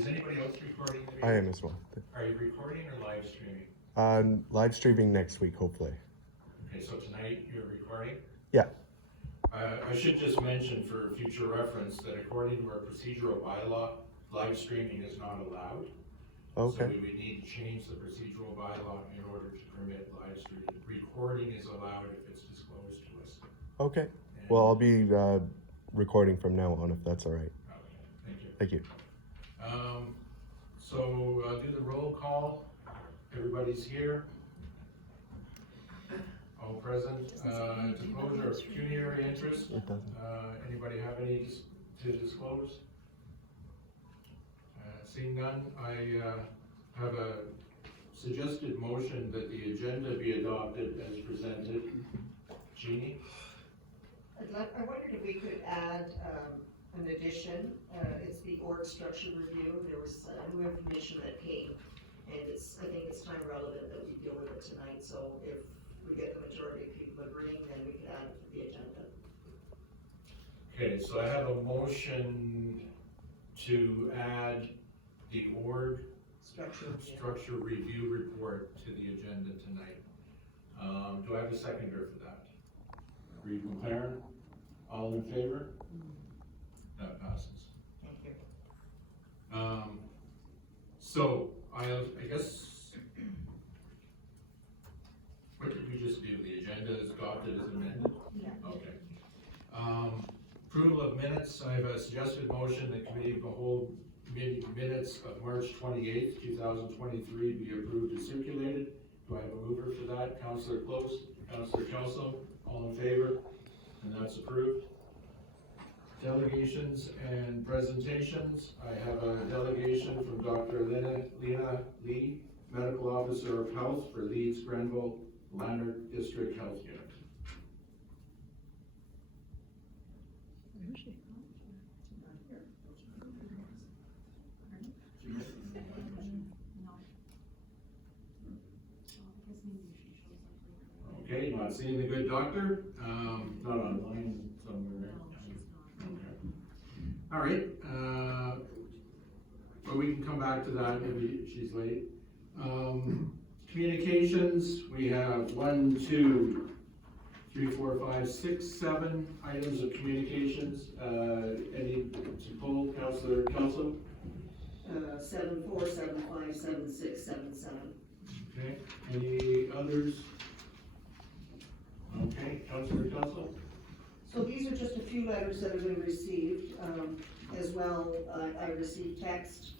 is anybody else recording the video? I am as well. Are you recording or live streaming? Live streaming next week, hopefully. Okay, so tonight you're recording? Yeah. I should just mention for future reference that according to our procedural bylaw, live streaming is not allowed. Okay. So we would need to change the procedural bylaw in order to permit live streaming. Recording is allowed if it's disclosed to us. Okay. And Well, I'll be recording from now on if that's all right. okay, thank you. Thank you. So do the roll call. Everybody's here. All present. Disclosure of pecuniary interest. It doesn't. Anybody have any to disclose? Seeing none, I have a suggested motion that the agenda be adopted as presented. Jeannie? I wondered if we could add an addition. It's the org structure review. There was new information that came, and I think it's time relevant that we deal with it tonight. So if we get the majority of people agreeing, then we could add it to the agenda. Okay, so I have a motion to add the org structure review report to the agenda tonight. Do I have a seconder for that? Reed McLaren, all in favor? That passes. Thank you. So I guess, what did we just do? The agenda is adopted as amended? Yeah. Okay. Approval of minutes, I have a suggested motion that committee of the whole meeting minutes of March 28th, 2023 be approved and circulated. Do I have a mover for that? Councillor Close, Councillor Kelso, all in favor? And that's approved. Delegations and presentations. I have a delegation from Dr. Lena Lee, Medical Officer of Health for Leeds Grenville Lanark District Health Unit. Okay, not seeing the good doctor, not online somewhere. Okay. All right, but we can come back to that, maybe she's late. Communications, we have 1, 2, 3, 4, 5, 6, 7 items of communications. Any to pull, Councillor Kelso? 7, 4, 7, 5, 7, 6, 7, 7. Okay, any others? Okay, Councillor Kelso? So these are just a few letters that have been received. As well, I received text,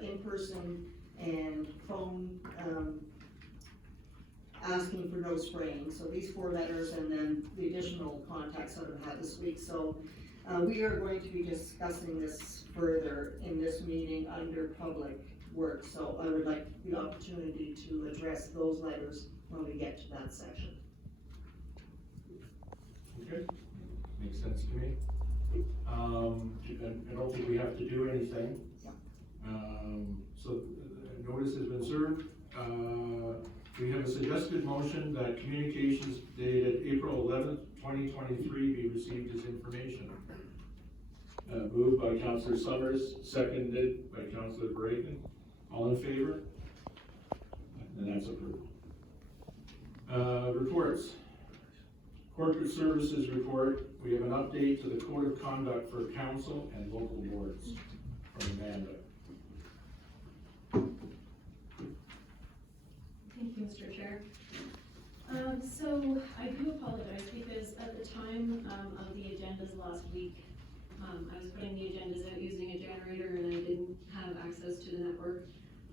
in person, and phone, asking for no spraying. So these 4 letters and then the additional contacts that I've had this week. So we are going to be discussing this further in this meeting under public works. So I would like the opportunity to address those letters when we get to that section. Okay, makes sense to me. I don't think we have to do anything. Yeah. So the notice has been served. We have a suggested motion that communications dated April 11th, 2023 be received as information. Moved by Councillor Summers, seconded by Councillor Braden. All in favor? And that's approved. Reports. Corporate Services Report, we have an update to the Code of Conduct for Council and local boards from Amanda. Thank you, Mr. Chair. So I do apologize because at the time of the agendas last week, I was putting the agendas out using a generator and I didn't have access to the network.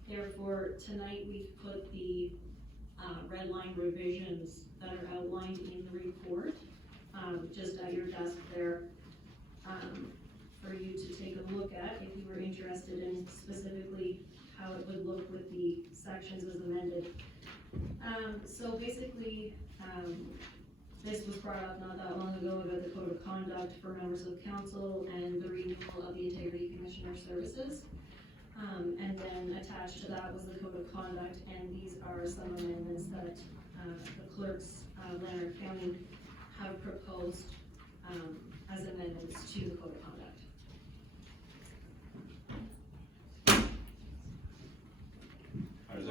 Therefore, tonight we've put the red line revisions that are outlined in the report just at your desk there for you to take a look at if you were interested in specifically how it would look with the sections as amended. So basically, this was brought up not that long ago about the Code of Conduct for members of council and the renewal of the Integrity Commissioner Services. And then attached to that was the Code of Conduct, and these are some amendments that the clerks, Lanark County, have proposed as amendments to the Code of Conduct.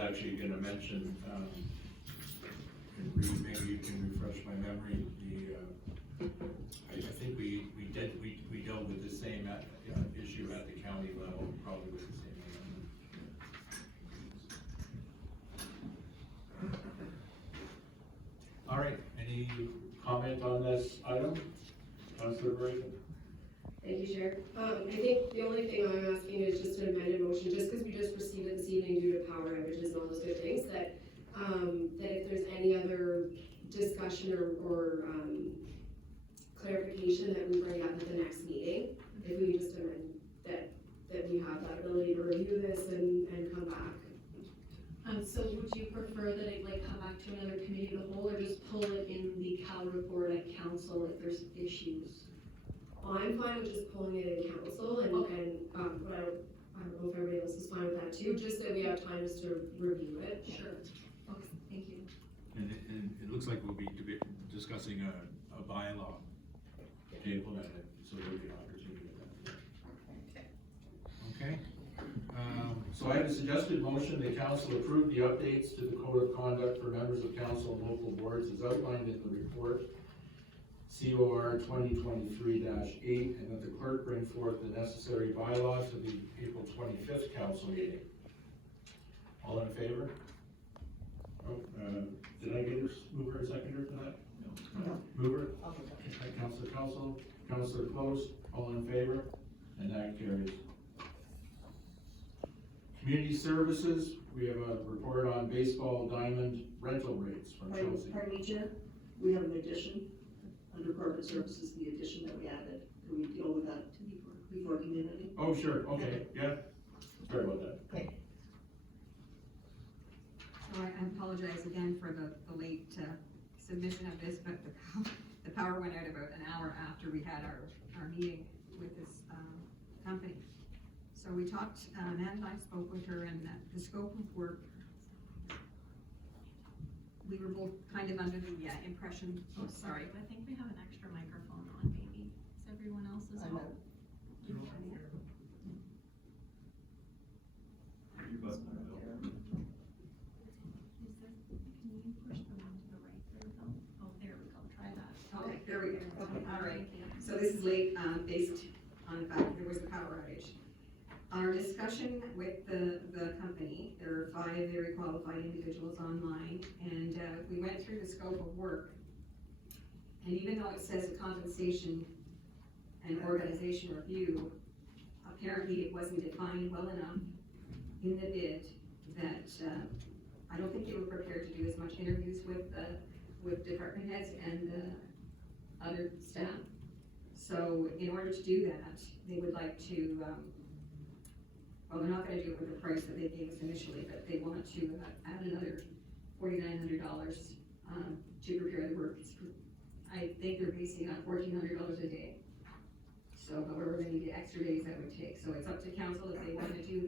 actually gonna mention, and Reed, maybe you can refresh my memory, I think we dealt with the same issue at the county level, probably with the same amendment. All right, any comment on this item? Councilor Reagan? Thank you, Chair. I think the only thing I'm asking is just an amended motion, just because we just received it this evening due to power outages and all those good things, that if there's any other discussion or clarification that we bring up at the next meeting, if we just amend that we have that ability to review this and come back. So would you prefer that it like come back to another committee of the whole, or just pull it in the Cal report at council if there's issues? I'm fine with just pulling it in council and, but I don't know if everybody else is fine with that too, just that we have time just to review it. Sure. Okay, thank you. And it looks like we'll be discussing a bylaw to implement it, so there'll be an opportunity for that. Okay? So I have a suggested motion, the council approve the updates to the code of conduct for members of council and local boards as outlined in the report, COR 2023-8, and that the clerk bring forth the necessary bylaw to the April 25th council meeting. All in favor? Oh, did I get a mover and seconder for that? No. Mover? I'll do that. Right, Councilor Close, all in favor? And that carries. Community services, we have a report on baseball diamond rental rates from Chelsea. Pardon me, Chair, we have an addition, under corporate services, the addition that we added, can we deal with that before community? Oh, sure, okay, yeah, sorry about that. Okay. So I apologize again for the late submission of this, but the power went out about an hour after we had our meeting with this company. So we talked, Matt and I spoke with her, and the scope of work, we were both kind of under the impression, oh, sorry. I think we have an extra microphone on, maybe. Is everyone else as well? Can you push the one to the right there, Bill? Oh, there we go, try that. Okay, there we go. Okay, all right. Thank you. So this is late, based on the fact that there was a power outage. Our discussion with the company, there are 5 very qualified individuals online, and we went through the scope of work. And even though it says a compensation and organization review, apparently it wasn't defined well enough in the bid that I don't think they were prepared to do as much interviews with department heads and other staff. So in order to do that, they would like to, well, they're not gonna do it with the price that they gave us initially, but they want to add another $4,900 to prepare the work. I think they're basing on $1,400 a day. So however many extra days that would take. So it's up to council if they want to do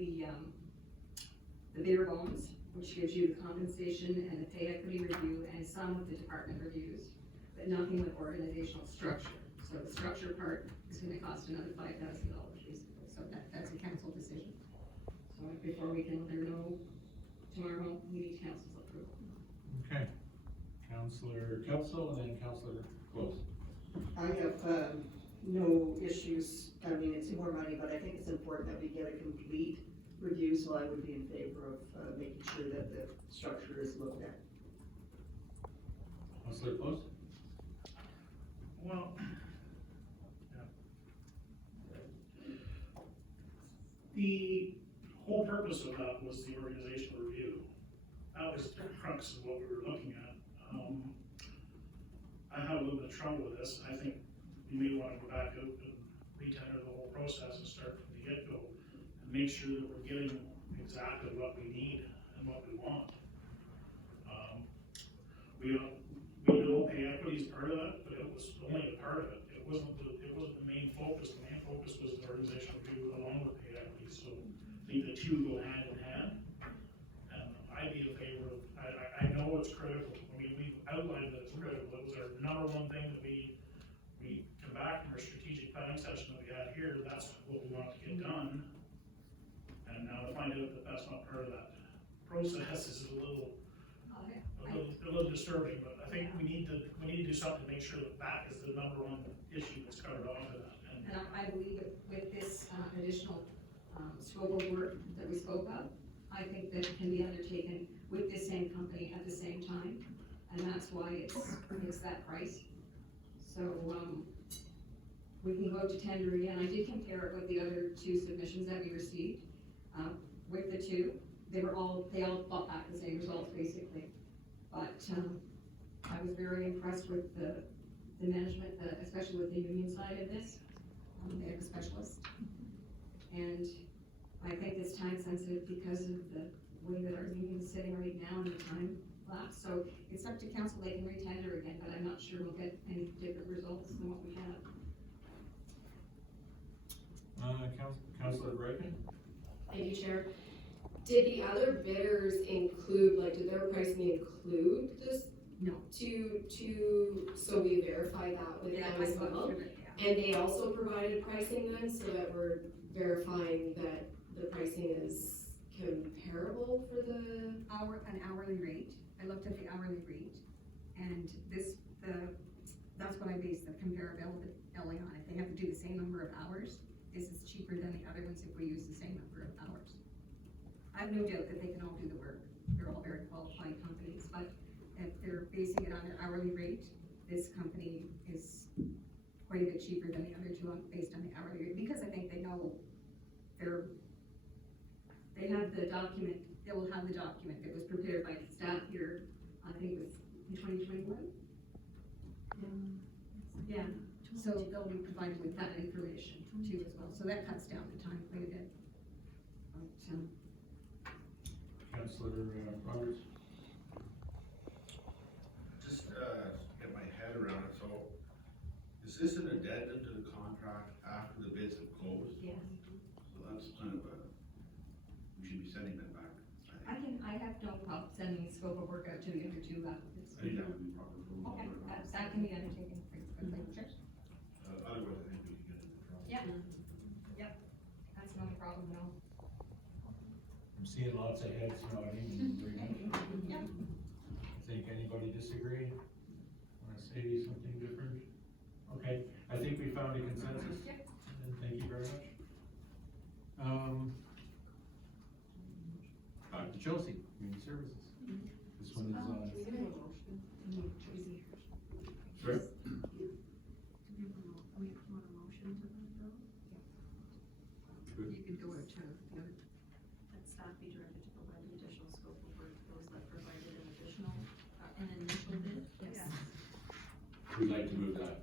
the bare bones, which gives you the compensation and the pay equity review and some of the department reviews, but nothing with organizational structure. So the structure part is gonna cost another $5,000 basically. So that's a council decision. So before we can let her know tomorrow, we need council's approval. Okay, Councilor Kelso and then Councilor Close. I have, no issues, I mean, it's more money, but I think it's important that we get a complete review, so I would be in favor of making sure that the structure is looked at. Councilor Close? Well, the whole purpose of that was the organizational review. That was the crux of what we were looking at. I had a little bit of trouble with this. I think we may want to go back out and re-tender the whole process and start from the get-go and make sure that we're getting exactly what we need and what we want. We know pay equity is part of that, but it was only a part of it. It wasn't the main focus. The main focus was the organizational review along with pay equity. So I think the two go hand in hand. And I'd be in favor of, I know it's critical. I mean, we've outlined that it's critical. It was our number one thing that we come back from our strategic planning session that we had here. That's what we wanted to get done. And now to find out that that's not part of that process is a little disturbing, but I think we need to do something to make sure that that is the number one issue that's covered off of that. And I believe that with this additional scope of work that we spoke of, I think that it can be undertaken with this same company at the same time, and that's why it's that price. So, we can go to tender again. I did compare it with the other two submissions that we received. With the two, they all brought back the same results basically. But, I was very impressed with the management, especially with the union side of this. They have a specialist. And I think it's time sensitive because of the way that our union is sitting right now and the time lapse. So it's up to council, they can re-tender again, but I'm not sure we'll get any different results than what we have. Councilor Brayton? Thank you, Chair. Did the other bidders include, like, did their pricing include this? No. So we verify that with them as well? And they also provided pricing then, so that we're verifying that the pricing is comparable for the? An hourly rate. I looked at the hourly rate, and that's what I based the comparability on. If they have to do the same number of hours, this is cheaper than the other ones if we use the same number of hours. I have no doubt that they can all do the work. They're all very qualified companies, but if they're basing it on their hourly rate, this company is quite a bit cheaper than the other two based on the hourly rate, because I think they know they have the document, they will have the document that was prepared by the staff here, I think it was in 2021. Yeah, so they'll be provided with that information too as well, so that cuts down the time quite a bit. Councilor Roberts? Just get my head around it, so is this an addendum to the contract after the bids have closed? Yes. So that's kind of we should be sending that back. I have no problem sending the scope of work out to the other two applicants. I think that would be proper for the Okay, board. that can be undertaken pretty quickly. Otherwise, I think we can get into trouble. Yep, that's not a problem at all. I'm seeing lots of heads nodding. Yep. Think anybody disagree? Want to say something different? Okay, I think we found a consensus. Yep. And thank you very much. Back to Chelsea, Community Services. This one is on. Sure. You could go out to the other. That staff be directed to provide the additional scope of work for those that provided an additional, an initial bid? Yes. Who'd like to move that?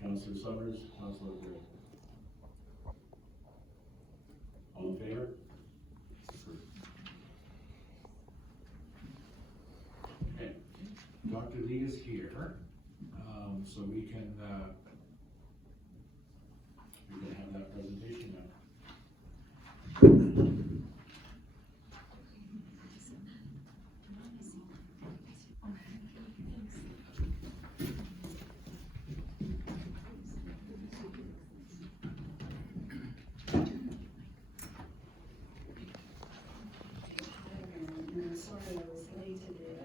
Councilor Summers, Councilor Gray. All in favor? Okay, Dr. Lee is here, so we can have that presentation now. Sorry I was late today.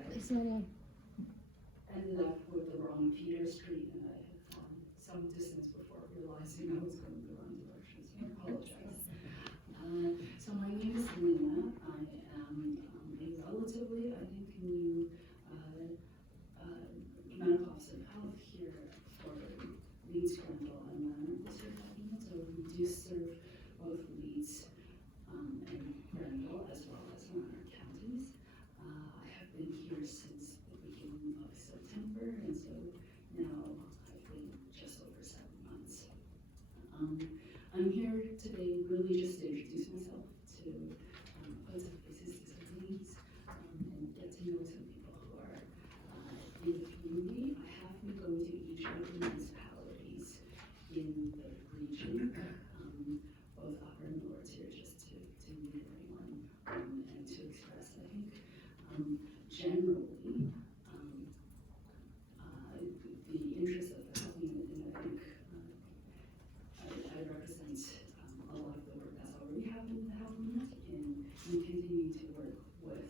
I ended up with the wrong Peter Street, and I had gone some distance before realizing I was going the wrong direction, so I apologize. So my name is Lena. I am a relatively, I think, new medical officer of health here for Leeds, Grendel, and Lanark District Government. So we do serve both Leeds and Grendel as well as Lanark counties. I have been here since the beginning of September, and so now I've been just over 7 months. I'm here today really just to introduce myself, to put some faces to some names, and get to know some people who are in the community. I have been going to each of the municipalities in the region, both upper and lower tier, just to meet everyone and to express, I think, generally, the interest of the health unit, and I think I represent a lot of the work that's already happened in the health unit, and we continue to work with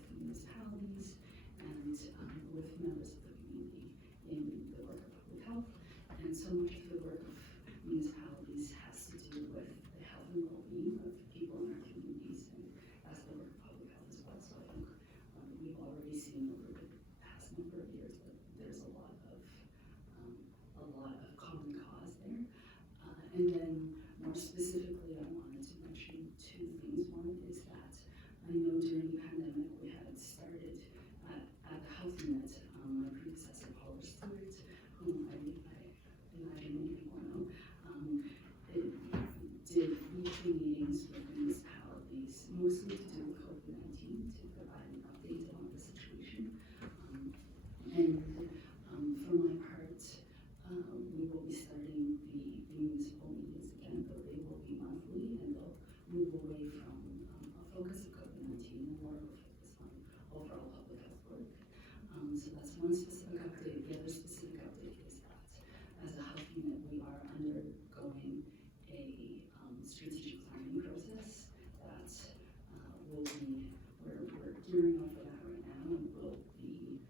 mostly to do with COVID-19, to provide an update on the situation. And for my part, we will be starting the municipal meetings again, though they will be monthly, and they'll move away from a focus of COVID-19 and more of a focus on overall public health work. So that's one specific update. The other specific update is that as a health unit, we are undergoing a strategic planning process that we're gearing up for that right now, and we'll be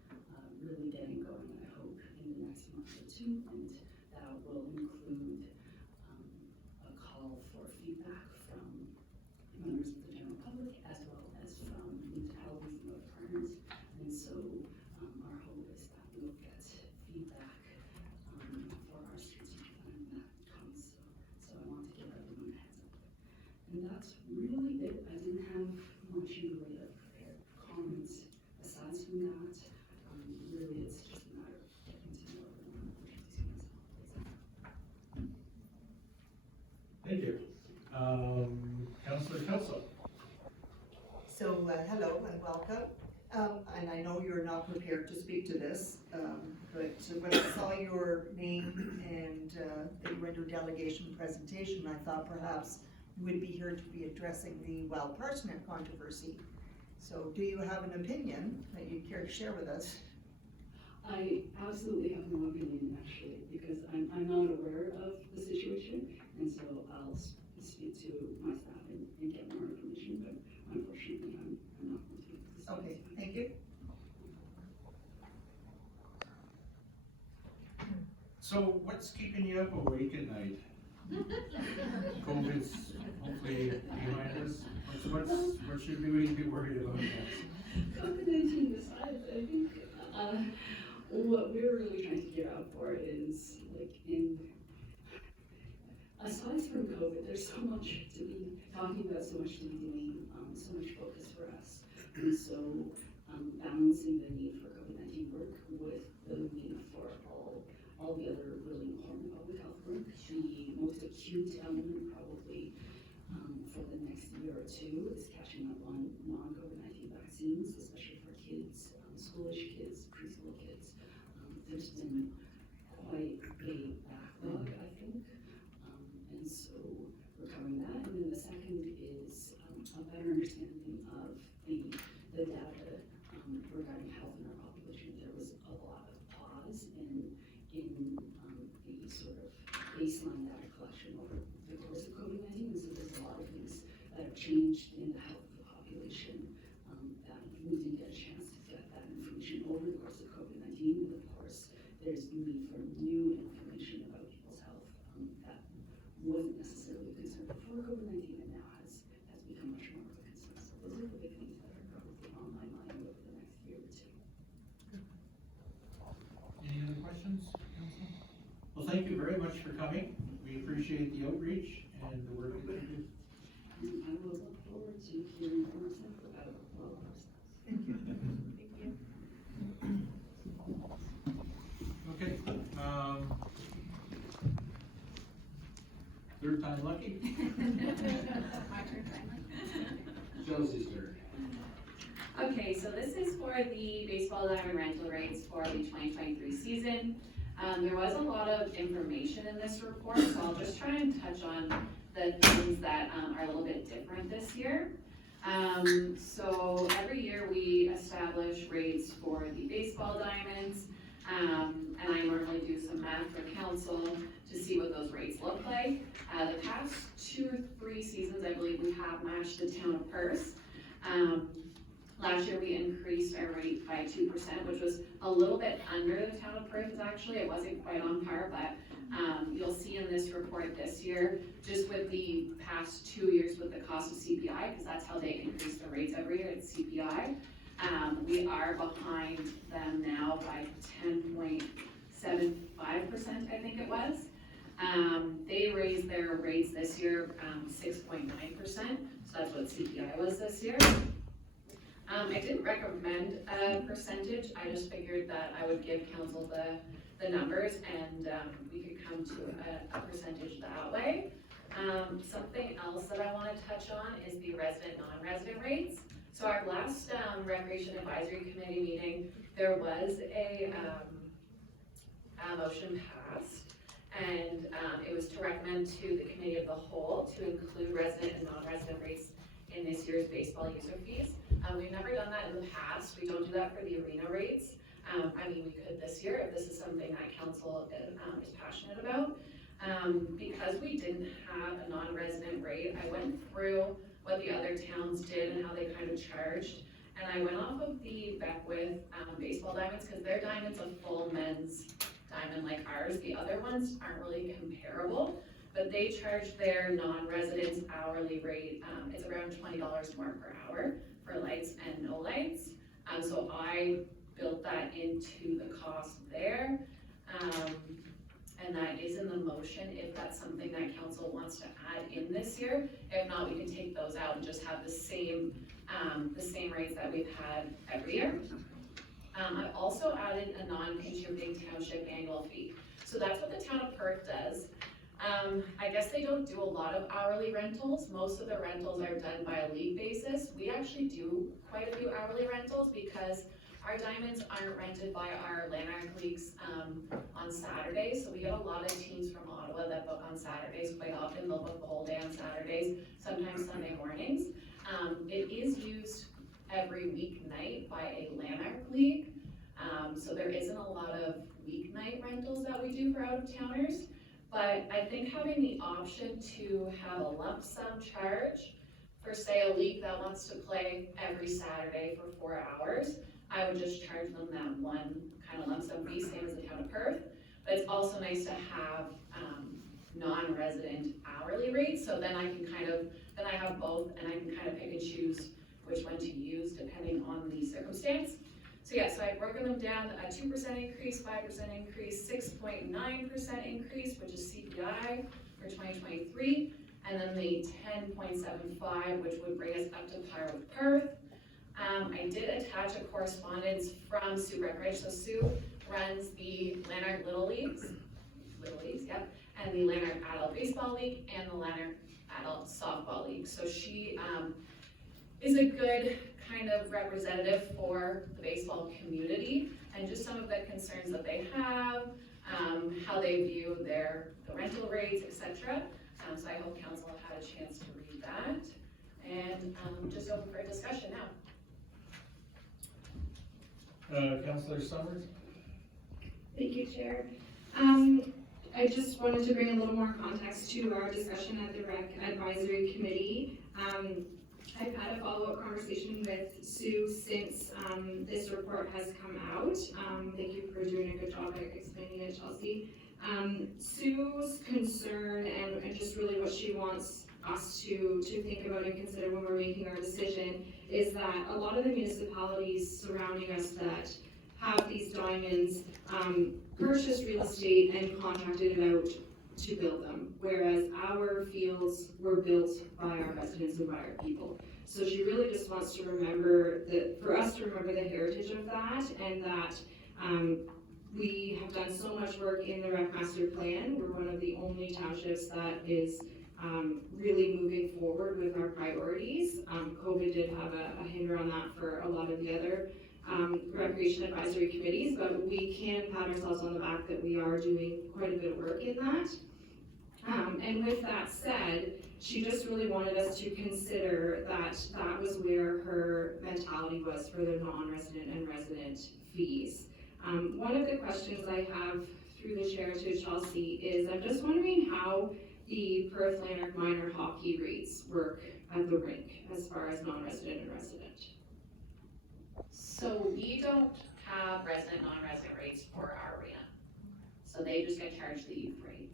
really getting going, I hope, in the next month or two, and that will include a call for feedback from members of the general public as well as from municipalities and other partners. And so our hope is that we'll get feedback for our strategic plan when that comes. So I want to give everyone a heads up. And that's really it. I didn't have much in the way of prepared comments aside from that. Really, it's just a matter of getting to know everyone and introducing myself. Thank you. Councillor Kelso. So, hello and welcome. And I know you're not prepared to speak to this, but when I saw your name and that you were under delegation presentation, I thought perhaps you would be here to be addressing the well parsonage controversy. So do you have an opinion that you'd care to share with us? I absolutely have no opinion, actually, because I'm not aware of the situation, and so I'll speak to my staff and get more information, but unfortunately, I'm not going to. Okay, thank you. So what's keeping you up awake at night? COVID's hopefully behind us. What should we be worried about next? COVID-19 aside, I think what we're really trying to gear up for is, like, aside from COVID, there's so much to be talking about, so much to be doing, so much focus for us. And so balancing the need for COVID-19 work with the need for all the other really important public health work. The most acute element probably for the next year or two is catching up on non-COVID-19 vaccines, especially for kids, schoolish kids, preschool kids. There's been quite a backlog, I think, and so we're covering that. And then the second is a better understanding of the data regarding health in our population. There was a lot of pause in the sort of baseline data collection over the course of COVID-19, and so there's a lot of things that have changed in the health of the population that we didn't get a chance to get that information over the course of COVID-19, and of course, there's need for new information about people's health that wasn't necessarily a concern before COVID-19 and now has become much more of a concern. So those are the big things that are probably on my mind over the next year or two. Any other questions, Council? Well, thank you very much for coming. We appreciate the outreach and the work that you do. And I will look forward to hearing more stuff about all of our stuff. Thank you. Okay, third time lucky? My turn, finally. Chelsea's turn. Okay, so this is for the baseball diamond rental rates for the 2023 season. There was a lot of information in this report, so I'll just try and touch on the things that are a little bit different this year. So every year we establish rates for the baseball diamonds, and I normally do some math for council to see what those rates look like. The past 2 or 3 seasons, I believe we have matched the town of Perth. Last year we increased our rate by 2%, which was a little bit under the town of Perth actually. It wasn't quite on par, but you'll see in this report this year, just with the past 2 years with the cost of CPI, because that's how they increase the rates every year, it's CPI. We are behind them now by 10.75%, I think it was. They raised their rates this year 6.9%, so that's what CPI was this year. I didn't recommend a percentage, I just figured that I would give council the numbers and we could come to a percentage that way. Something else that I wanna touch on is the resident, non-resident rates. So our last, Recreation Advisory Committee meeting, there was a motion passed. And, it was to recommend to the committee of the whole to include resident and non-resident rates in this year's baseball user fees. We've never done that in the past. We don't do that for the arena rates. I mean, we could this year if this is something that council is passionate about. Because we didn't have a non-resident rate, I went through what the other towns did and how they kind of charged. And I went off of the Beckwith baseball diamonds, because their diamond's a full men's diamond like ours. The other ones aren't really comparable, but they charge their non-residents hourly rate. It's around $20 more per hour for lights and no lights. So I built that into the cost there. And that is in the motion if that's something that council wants to add in this year. If not, we can take those out and just have the same rates that we've had every year. I've also added a non-contributing township annual fee. So that's what the town of Perth does. I guess they don't do a lot of hourly rentals. Most of the rentals are done by a league basis. We actually do quite a few hourly rentals because our diamonds aren't rented by our Lanark leagues on Saturdays. So we get a lot of teams from Ottawa that book on Saturdays quite often. They'll book the whole day on Saturdays, sometimes Sunday mornings. It is used every weeknight by a Lanark league. So there isn't a lot of weeknight rentals that we do for out-of-towners. But I think having the option to have a lump sum charge for, say, a league that wants to play every Saturday for 4 hours, I would just charge them that one kind of lump sum fee, same as the town of Perth. But it's also nice to have non-resident hourly rates, so then I have both, and I can kind of pick and choose which one to use depending on the circumstance. So yeah, so I've broken them down, a 2% increase, 5% increase, 6.9% increase, which is CPI for 2023, and then the 10.75, which would bring us up to par with Perth. I did attach a correspondence from Sue Breckenridge. So Sue runs the Lanark Little Leagues, yep, and the Lanark Adult Baseball League and the Lanark Adult Softball League. So she is a good kind of representative for the baseball community and just some of the concerns that they have, how they view the rental rates, etc. So I hope council had a chance to read that, and just open for discussion now. Councillor Summers? Thank you, Chair. I just wanted to bring a little more context to our discussion at the Rec Advisory Committee. I've had a follow-up conversation with Sue since this report has come out. Thank you for doing a good job at explaining it, Chelsea. Sue's concern and just really what she wants us to think about and consider when we're making our decision is that a lot of the municipalities surrounding us that have these diamonds purchased real estate and contracted it out to build them, whereas our fields were built by our residents and by our people. So she really just wants to remember for us to remember the heritage of that, and that we have done so much work in the Rec Master Plan. We're one of the only townships that is really moving forward with our priorities. COVID did have a hinder on that for a lot of the other recreation advisory committees, but we can pat ourselves on the back that we are doing quite a bit of work in that. And with that said, she just really wanted us to consider that that was where her mentality was for the non-resident and resident fees. One of the questions I have through the chair to Chelsea is, I'm just wondering how the Perth Lanark minor hockey rates work at the rink as far as non-resident and resident. So we don't have resident, non-resident rates for our arena. So they just get charged the youth rate.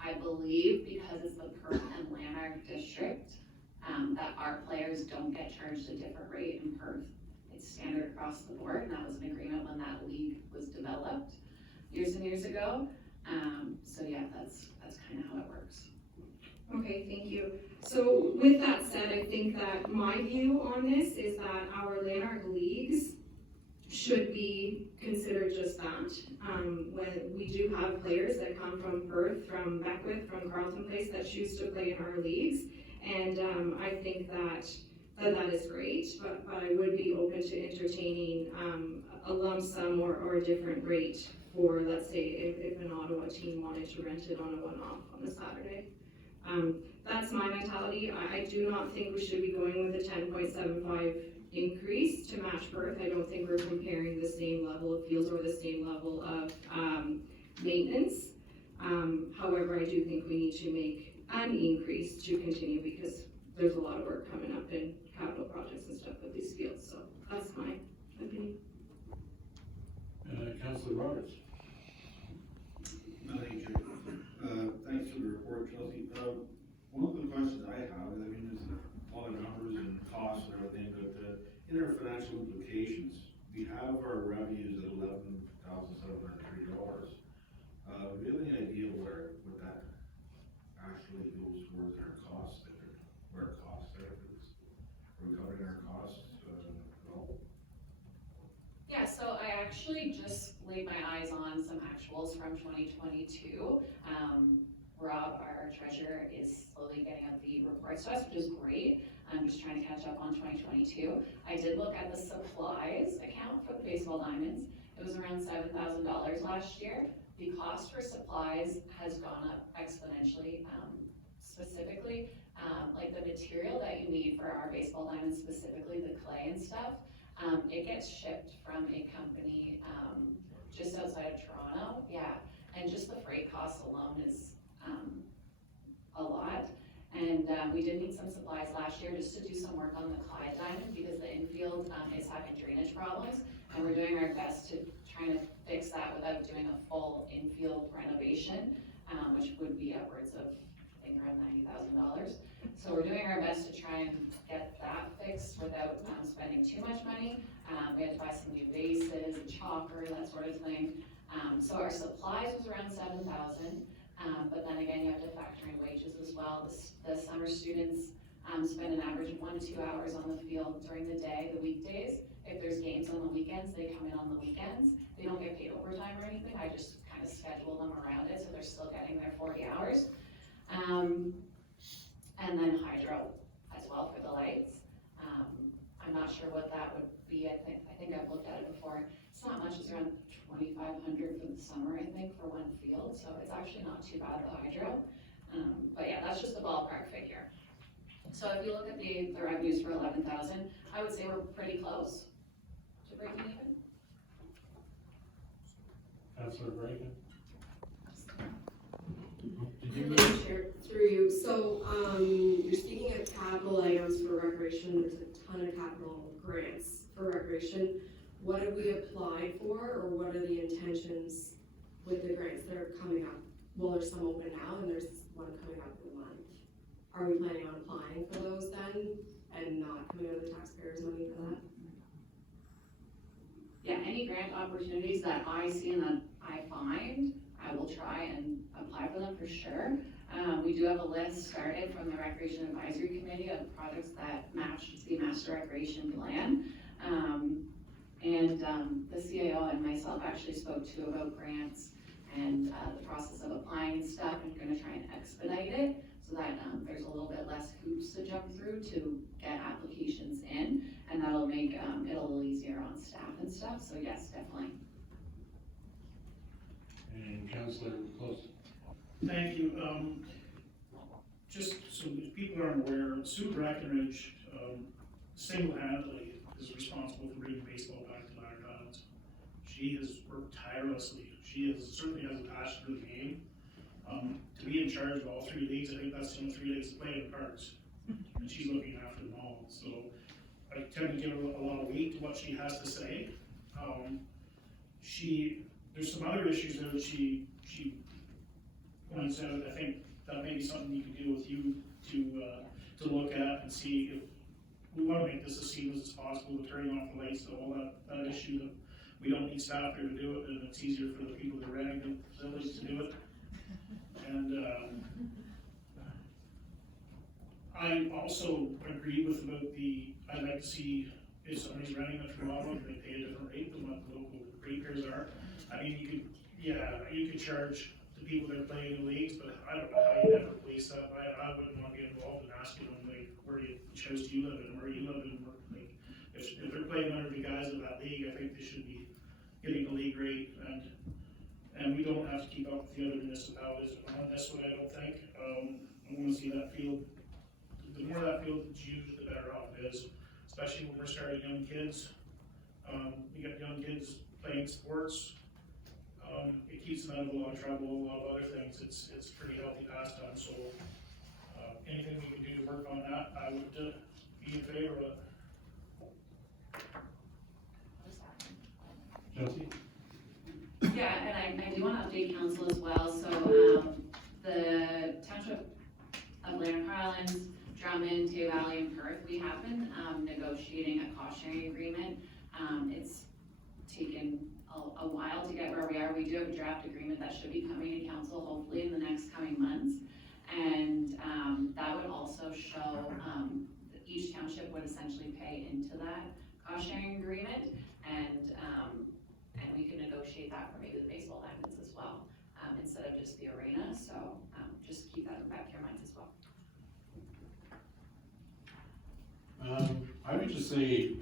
I believe because it's the Perth and Lanark district, that our players don't get charged a different rate in Perth. It's standard across the board, and that was an agreement when that league was developed years and years ago. So yeah, that's kind of how it works. Okay, thank you. So with that said, I think that my view on this is that our Lanark leagues should be considered just that. When we do have players that come from Perth, from Beckwith, from Carleton Place that choose to play in our leagues, and I think that is great, but I would be open to entertaining a lump sum or a different rate for, let's say, if an Ottawa team wanted to rent it on a one-off on a Saturday. That's my mentality. I do not think we should be going with a 10.75 increase to match Perth. I don't think we're comparing the same level of fields or the same level of maintenance. However, I do think we need to make an increase to continue because there's a lot of work coming up in capital projects and stuff with these fields, so that's my opinion. Councillor Roberts. Thank you. Thanks for the report, Chelsea. One of the questions I have, I mean, there's a lot of numbers and costs and everything, but in our financial implications, we have our revenues at $11,703. Do we have any idea what that actually goes towards our costs there? Where our costs are for this? Are we covering our costs at all? Yeah, so I actually just laid my eyes on some actuals from 2022. Rob, our treasurer, is slowly getting out the reports to us, which is great. I'm just trying to catch up on 2022. I did look at the supplies account for the baseball diamonds. It was around $7,000 last year. The cost for supplies has gone up exponentially. Specifically, like the material that you need for our baseball diamonds, specifically the clay and stuff, it gets shipped from a company just outside of Toronto, yeah. And just the freight cost alone is a lot. And we did need some supplies last year just to do some work on the Clyde diamond because the infield is having drainage problems. And we're doing our best to try to fix that without doing a full infield renovation, which would be upwards of, I think, around $90,000. So we're doing our best to try and get that fixed without spending too much money. We had to buy some new vases and chopper, that sort of thing. So our supplies was around $7,000. But then again, you have to factor in wages as well. The summer students spend an average of 1 to 2 hours on the field during the day, the weekdays. If there's games on the weekends, they come in on the weekends. They don't get paid overtime or anything. I just kind of schedule them around it so they're still getting their 40 hours. And then hydro as well for the lights. I'm not sure what that would be. I think I've looked at it before. It's not much. It's around $2,500 for the summer, I think, for one field. So it's actually not too bad, the hydro. But yeah, that's just a ballpark figure. So if you look at the revenues for 11,000, I would say we're pretty close to breaking even. Councillor Reagan. Through you, so you're speaking of capital items for recreation. There's a ton of capital grants for recreation. What have we applied for, or what are the intentions with the grants that are coming up? Well, there's some open now, and there's one coming up in a month. Are we planning on applying for those then, and not coming out of the taxpayers' money for that? Yeah, any grant opportunities that I see and that I find, I will try and apply for them for sure. We do have a list started from the Recreation Advisory Committee of projects that match the Master Recreation Plan. And the CAO and myself actually spoke to about grants and the process of applying and stuff, and gonna try and expedite it so that there's a little bit less hoops to jump through to get applications in, and that'll make it a little easier on staff and stuff, so yes, definitely. And Councillor Close. Thank you. Just so people aren't aware, Sue Brackenridge single-handedly is responsible for bringing baseball back to Lanark Highlands. She has worked tirelessly. She certainly has a passion for the game. To be in charge of all 3 leagues, I think that's the only 3 leagues that play in parks. And she's looking after them all. So I tend to give a lot of weight to what she has to say. There's some other issues that she points out. I think that may be something you can do with you to look at and see if we want to make this as seamless as possible with turning off the lights, to all that issue that we don't need staff there to do it, and it's easier for the people that are renting the facilities to do it. And I also agree with about I'd like to see if somebody's renting it from Ottawa, they pay a different rate than what the local ratepayers are. I mean, you could charge the people that are playing in the leagues, but I don't know how you ever police that. I wouldn't want to get involved in asking them, like, which house do you live in, where you live in, like, if they're playing under the guise of that league, I think they should be getting the league rate, and we don't have to keep up with the other municipalities on this one, I don't think. I wanna see that field, the more that field is used, the better off it is, especially when we're starting young kids. We got young kids playing sports, it keeps them out of a lot of trouble, a lot of other things, it's pretty healthy pastime, so, anything we can do to work on that, I would, be in favor of it. Chelsea? Yeah, and I do want to update council as well, so, the Township of Lanark Highlands, Drummond, Tay Valley, and Perth, we have been, negotiating a cost sharing agreement. It's taken a while to get where we are. We do have a draft agreement that should be coming to council hopefully in the next coming months. And, that would also show, each township would essentially pay into that cost sharing agreement. And we can negotiate that for maybe the baseball diamonds as well, instead of just the arena, so, just keep that in the back of your minds as well. I would just say,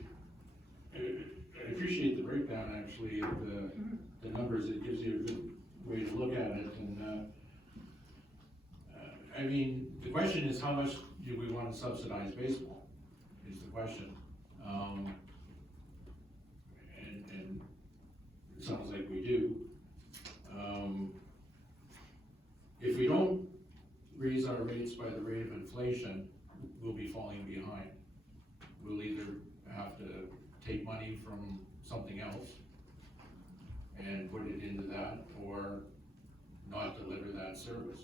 I appreciate the breakdown, actually, of the numbers. It gives you a good way to look at it, and, I mean, the question is, how much do we want to subsidize baseball, is the question. And it sounds like we do. If we don't raise our rates by the rate of inflation, we'll be falling behind. We'll either have to take money from something else and put it into that, or not deliver that service.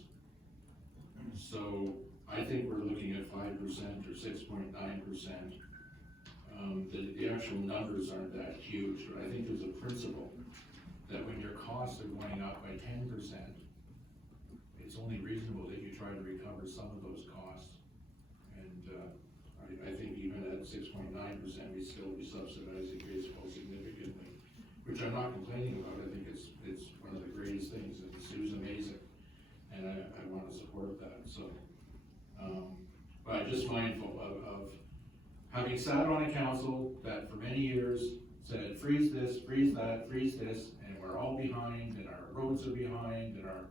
So I think we're looking at 5% or 6.9%. The actual numbers aren't that huge, but I think there's a principle that when your costs are going up by 10%, it's only reasonable that you try to recover some of those costs. And I think even at 6.9%, we'd still be subsidizing baseball significantly, which I'm not complaining about. I think it's one of the greatest things, and Sue's amazing, and I want to support that. So, but I'm just mindful of having sat on a council that for many years said, freeze this, freeze that, freeze this, and we're all behind, and our roads are behind, and our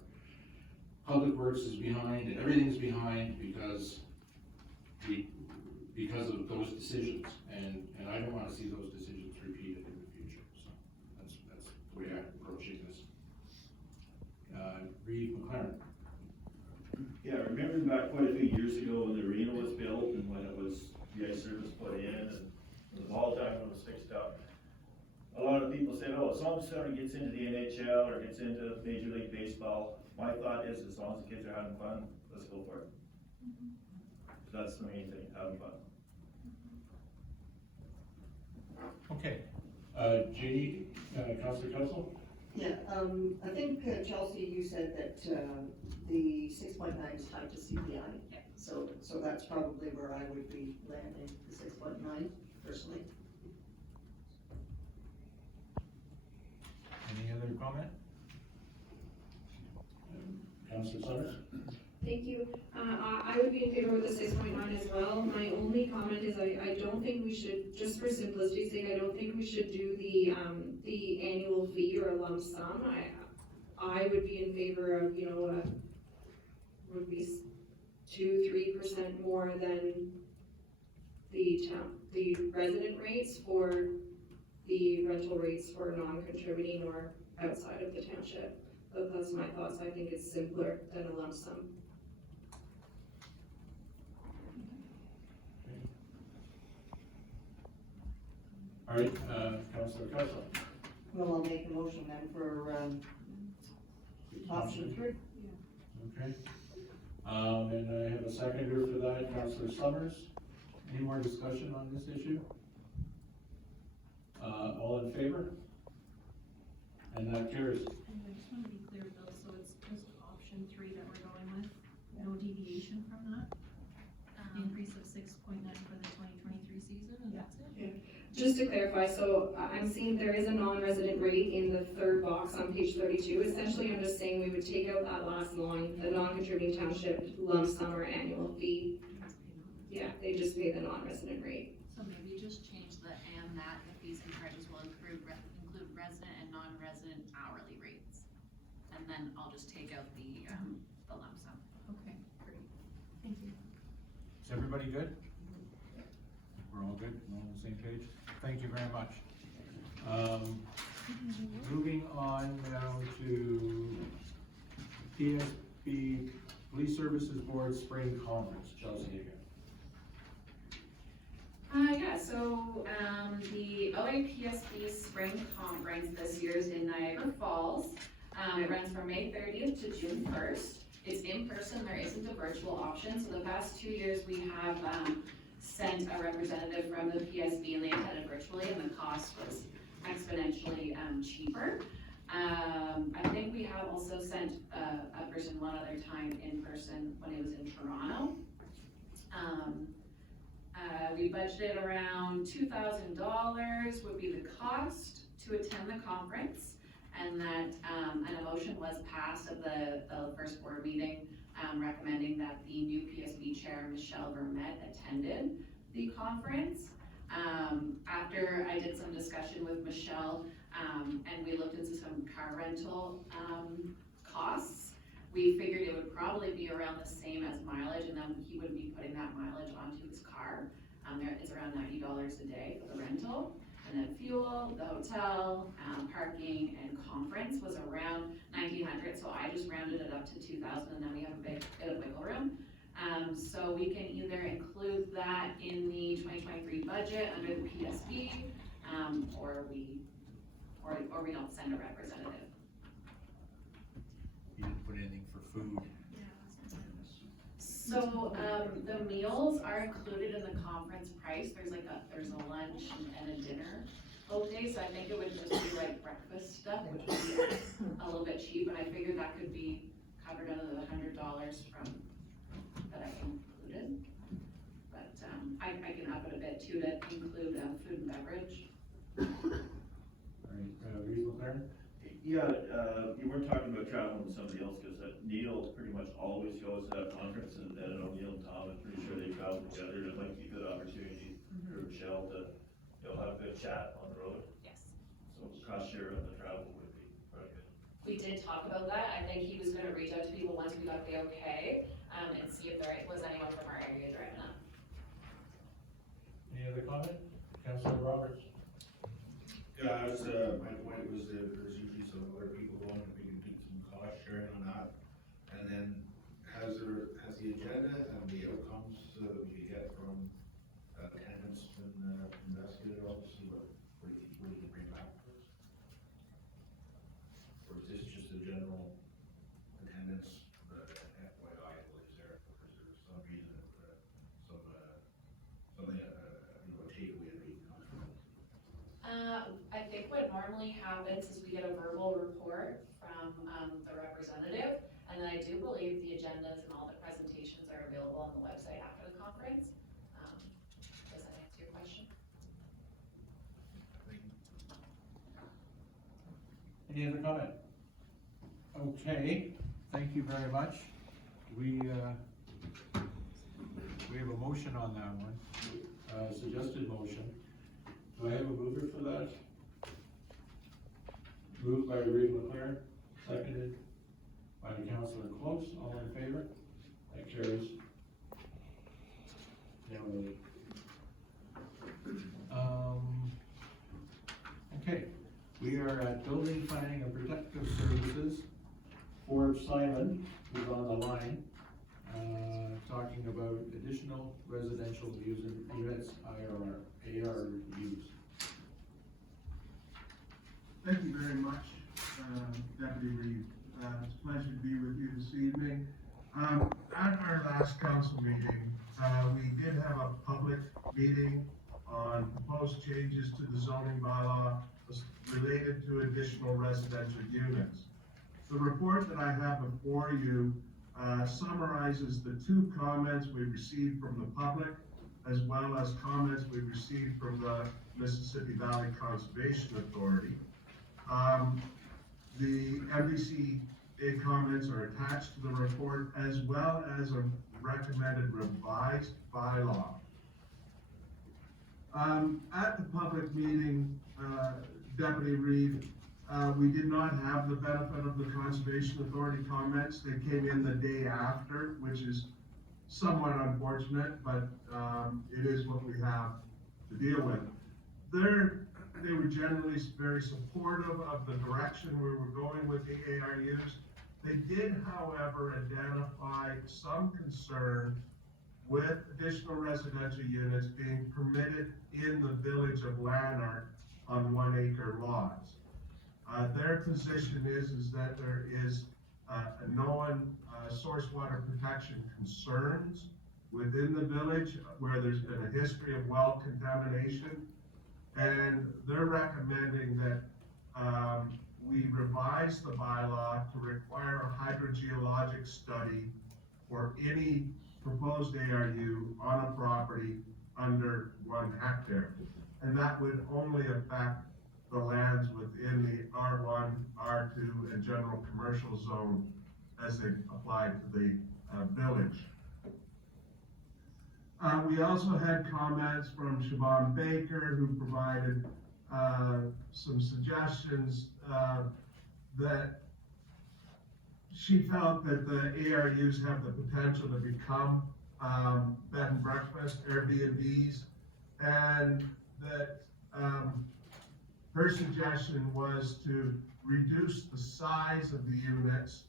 public works is behind, and everything's behind because of those decisions, and I don't want to see those decisions repeated in the future. So that's the way I'm approaching this. Reeve McLaren. Yeah, I remember back quite a few years ago when the arena was built and when it was the ice surface put in and the ball diamond was fixed up. A lot of people said, oh, as long as someone gets into the NHL or gets into Major League Baseball, my thought is as long as the kids are having fun, let's go for it. That's the main thing, having fun. Okay. Jeannie, Councilor Council? Yeah, I think Chelsea, you said that, the 6.9 is tied to CPI. So that's probably where I would be landing, the 6.9 personally. Any other comment? Councilor Summers? Thank you. I would be in favor with the 6.9 as well. My only comment is I don't think we should, just for simplicity's sake, I don't think we should do the annual fee or a lump sum. I would be in favor of, would be 2-3% more than the resident rates for the rental rates for non-contributing or outside of the township. But that's my thoughts. I think it's simpler than a lump sum. All right, Councilor Council. Well, I'll make a motion then for, option 3. Okay. And I have a seconder for that, Councilor Summers. Any more discussion on this issue? All in favor? And that carries. And I just want to be clear though, so it's just option 3 that we're going with, no deviation from that? Increase of 6.9 for the 2023 season, and that's it? just to clarify, so I'm seeing there is a non-resident rate in the third box on page 32. Essentially, I'm just saying we would take out that last line, the non-contributing township lump sum or annual fee. Yeah, they just pay the non-resident rate. So maybe just change the and that the fees and charges will include resident and non-resident hourly rates. And then I'll just take out the lump sum. Okay, great, thank you. Is everybody good? We're all good, we're all on the same page? Thank you very much. Moving on now to PSB Police Services Board Spring Conference, Chelsea again. Yeah, so, the OAPSB Spring Conference this year is in Niagara Falls. It runs from May 30th to June 1st. It's in person, there isn't a virtual option, so the past 2 years we have, sent a representative from the PSB and they attended virtually and the cost was exponentially, cheaper. I think we have also sent a person one other time in person when it was in Toronto. We budgeted around $2,000 would be the cost to attend the conference, and that an motion was passed at the first board meeting recommending that the new PSB chair, Michelle Vermette, attended the conference. After I did some discussion with Michelle and we looked into some car rental costs, we figured it would probably be around the same as mileage, and then he would be putting that mileage onto his car. It's around $90 a day for the rental, and then fuel, the hotel, parking, and conference was around $1,900. So I just rounded it up to $2,000, and then we have a bit of wiggle room. So we can either include that in the 2023 budget under the PSB, or we don't send a representative. You didn't put anything for food. So, the meals are included in the conference price. There's a lunch and a dinner both days, so I think it would just be like breakfast stuff, which would be a little bit cheap, and I figured that could be covered out of the $100 from, that I included. But, I can up it a bit too to include, food and beverage. Alright, reasonable Claire? Yeah, you weren't talking about traveling with somebody else, because Neil pretty much always goes to that conference, and I know Neil and Tom, I'm pretty sure they travel together, and it might be a good opportunity for Michelle to, have a good chat on the road. Yes. So cost share on the travel would be quite good. We did talk about that. I think he was gonna reach out to people once we got the okay, and see if there was anyone from our area driving up. Any other comment? Councilor Roberts? Yeah, my point was that there's usually some other people going, if we can do some cost sharing on that. And then has the agenda and the outcomes that we get from attendance been investigated, obviously, what you can bring back to us? Or is this just a general attendance, FYI, what is there, or is there some reason, something, takeaway that we can come from? I think what normally happens is we get a verbal report from, the representative, and then I do believe the agendas and all the presentations are available on the website after the conference. Does that answer your question? Any other comment? Okay, thank you very much. We have a motion on that one, suggested motion. Do I have a mover for that? Moved by Reed McLaren, seconded by Councilor Close, all in favor? That carries. Unanimously. Okay, we are at Building Planning and Protective Services. Forbes Simon, who's on the line, talking about additional residential units, ARUs. Thank you very much, Deputy Reed. It's a pleasure to be with you this evening. At our last council meeting, we did have a public meeting on proposed changes to the zoning bylaw related to additional residential units. The report that I have before you summarizes the two comments we received from the public as well as comments we received from the Mississippi Valley Conservation Authority. The MVCA comments are attached to the report, as well as a recommended revised bylaw. At the public meeting, Deputy Reed, we did not have the benefit of the Conservation Authority comments. They came in the day after, which is somewhat unfortunate, but it is what we have to deal with. They were generally very supportive of the direction we were going with the ARUs. They did, however, identify some concern with additional residential units being permitted in the village of Lanark on 1 acre lots. Their position is that there is a known source water protection concerns within the village where there's been a history of well contamination, and they're recommending that we revise the bylaw to require a hydrogeologic study for any proposed ARU on a property under 1 hectare. And that would only affect the lands within the R1, R2, and general commercial zone as they apply to the village. We also had comments from Siobhan Baker, who provided some suggestions that she felt that the ARUs have the potential to become bed and breakfast, Airbnbs, and that her suggestion was to reduce the size of the units,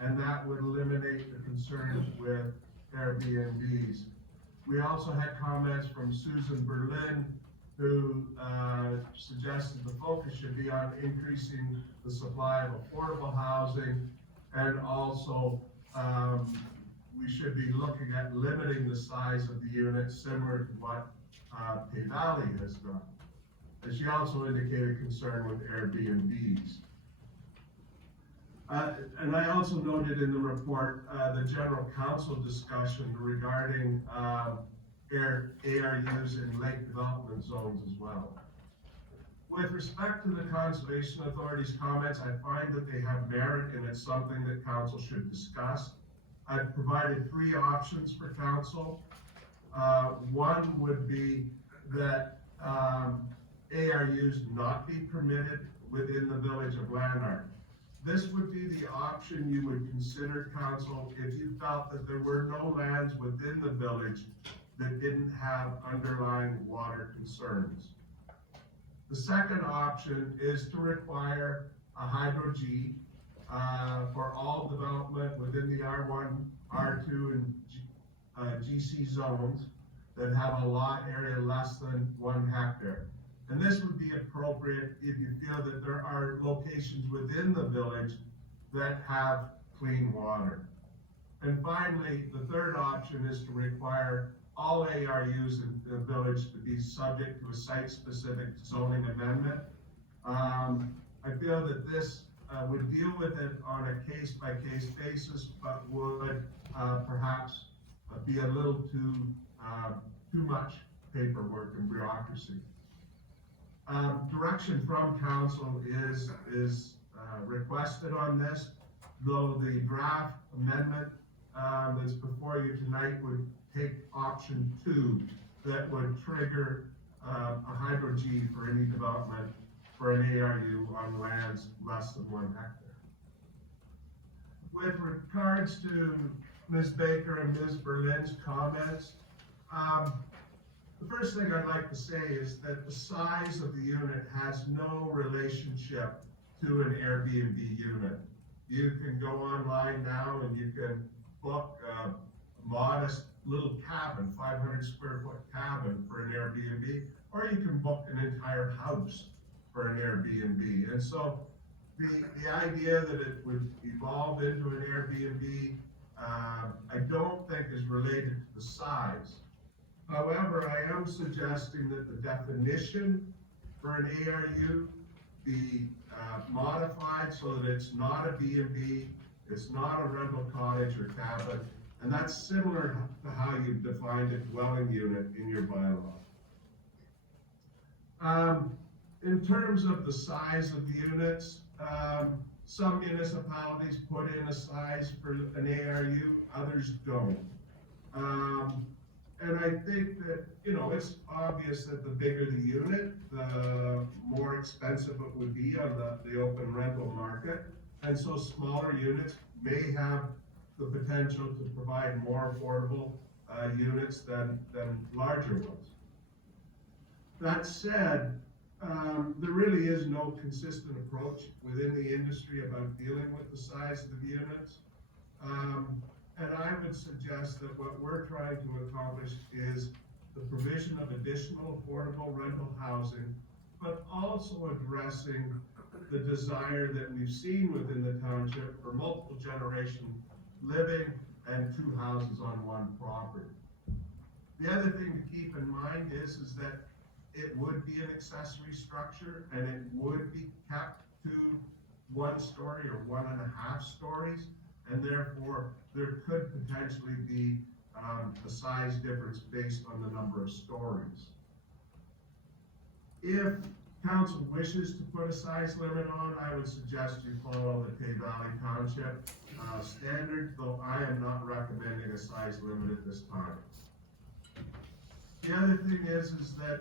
and that would eliminate the concerns with Airbnbs. We also had comments from Susan Berlin, who suggested the focus should be on increasing the supply of affordable housing, and also we should be looking at limiting the size of the units, similar to what Pay Valley has done. And she also indicated concern with Airbnbs. And I also noted in the report the general council discussion regarding ARUs in lake development zones as well. With respect to the Conservation Authority's comments, I find that they have merit and it's something that council should discuss. I've provided 3 options for council. One would be that ARUs not be permitted within the village of Lanark. This would be the option you would consider, council, if you felt that there were no lands within the village that didn't have underlying water concerns. The second option is to require a hydro-G for all development within the R1, R2, and GC zones that have a lot area less than 1 hectare. And this would be appropriate if you feel that there are locations within the village that have clean water. And finally, the third option is to require all ARUs in the village to be subject to a site-specific zoning amendment. I feel that this would deal with it on a case-by-case basis, but would perhaps be a little too much paperwork and bureaucracy. Direction from council is requested on this, though the draft amendment that's before you tonight would take option 2 that would trigger a hydro-G for any development for an ARU on lands less than 1 hectare. With regards to Ms. Baker and Ms. Berlin's comments, the first thing I'd like to say is that the size of the unit has no relationship to an Airbnb unit. You can go online now and you can book a modest little cabin, 500 square foot cabin for an Airbnb, or you can book an entire house for an Airbnb. And so the idea that it would evolve into an Airbnb, I don't think is related to the size. However, I am suggesting that the definition for an ARU be modified so that it's not a B&B, it's not a rental cottage or cabin, And that's similar to how you defined a dwelling unit in your bylaw. In terms of the size of the units, some municipalities put in a size for an ARU, others don't. And I think that, you know, it's obvious that the bigger the unit, the more expensive it would be on the open rental market. And so smaller units may have the potential to provide more affordable units than larger ones. That said, there really is no consistent approach within the industry about dealing with the size of the units. And I would suggest that what we're trying to accomplish is the provision of additional affordable rental housing, but also addressing the desire that we've seen within the township for multiple generation living and two houses on one property. The other thing to keep in mind is that it would be an accessory structure and it would be kept to 1 story or 1.5 stories, and therefore there could potentially be a size difference based on the number of stories. If council wishes to put a size limit on, I would suggest you follow the Tay Valley Township standard, though I am not recommending a size limit at this time. The other thing is that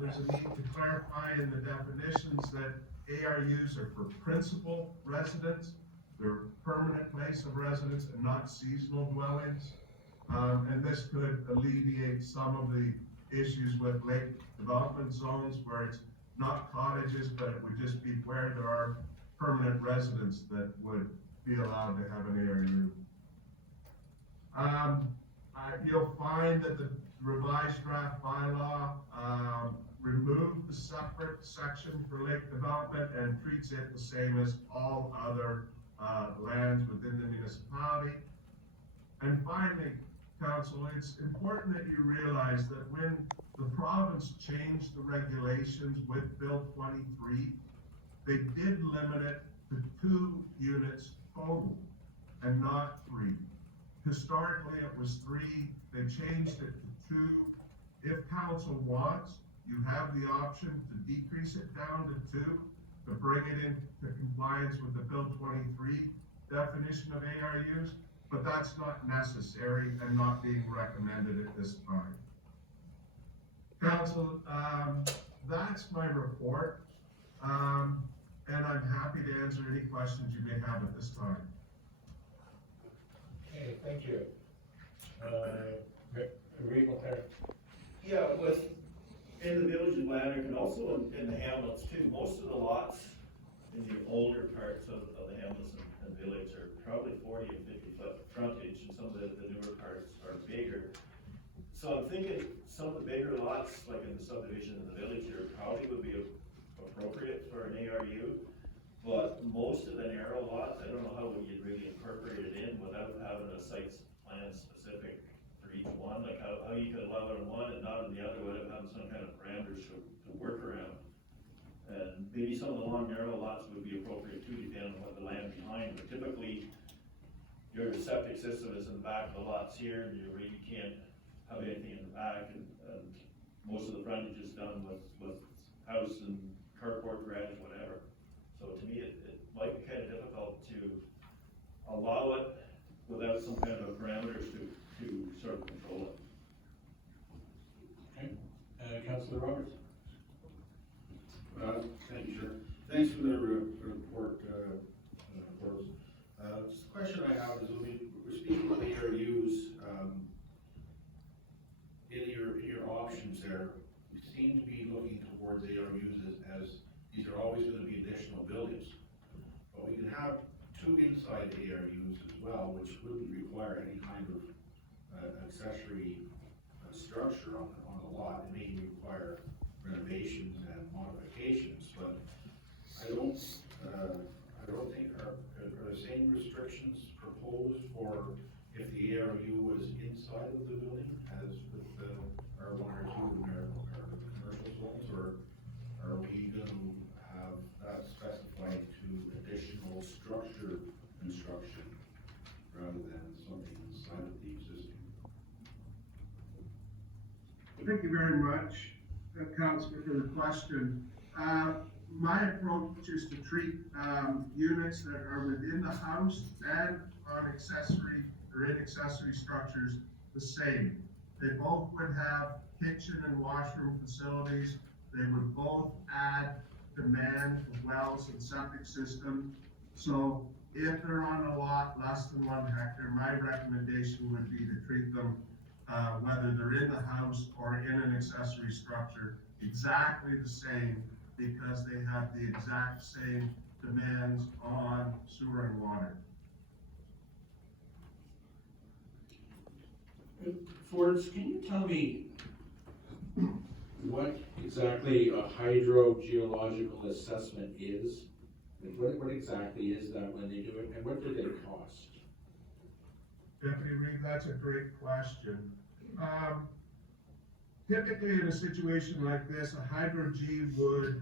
there's a need to clarify in the definitions that ARUs are for principal residence, they're permanent place of residence and not seasonal dwellings. And this could alleviate some of the issues with lake development zones where it's not cottages, but it would just be where there are permanent residents that would be allowed to have an ARU. You'll find that the revised draft bylaw removed the separate section for lake development and treats it the same as all other lands within the municipality. And finally, council, it's important that you realize that when the province changed the regulations with Bill 23, they did limit it to 2 units total and not 3. Historically, it was 3, they changed it to 2. If council wants, you have the option to decrease it down to 2, to bring it into compliance with the Bill 23 definition of ARUs, but that's not necessary and not being recommended at this time. Council, that's my report, and I'm happy to answer any questions you may have at this time. Okay, thank you. Reed McLaren. Yeah, in the village of Lanark and also in the hamlets too, most of the lots in the older parts of the hamlets and village are probably 40 and 50 foot frontage, and some of the newer parts are bigger. So I'm thinking some of the bigger lots, like in the subdivision in the village here, probably would be appropriate for an ARU, but most of the narrow lots, I don't know how you'd really incorporate it in without having a site plan specific for each one, like how you could allow it in one and not in the other without having some kind of parameters to work around. And maybe some of the long narrow lots would be appropriate too, depending on what the land behind, but typically your septic system is in the back of the lots here, and you really can't have anything in the back, and most of the frontage is done with house and carport, garage, whatever. So to me, it might be kind of difficult to allow it without some kind of parameters to sort of control it. Okay, Councillor Roberts. Thank you, Chair. Thanks for the report, Boris. Just a question I have is, we're speaking about the ARUs, in your options there, you seem to be looking towards ARUs as these are always going to be additional buildings. But we can have 2 inside ARUs as well, which wouldn't require any kind of accessory structure on the lot. It may require renovations and modifications, but I don't think are the same restrictions proposed for if the ARU was inside of the building as with our 1 or 2 in our commercial zones, or are we going to have that specified to additional structure construction rather than something inside of the you very much, Councillor, for the question. My approach is to treat units that are within the house and on accessory or in accessory structures the same. They both would have kitchen and washroom facilities. They would both add demand to wells and septic systems. So if they're on a lot less than 1 hectare, my recommendation would be to treat them, whether they're in the house or in an accessory structure, exactly the same, because they have the exact same demands on sewer and water. Forbes, can you tell me what exactly a hydrogeological assessment is? And what exactly is that when they do it, and what do they cost? Deputy Reed, that's a great question. Typically in a situation like this, a hydro-G would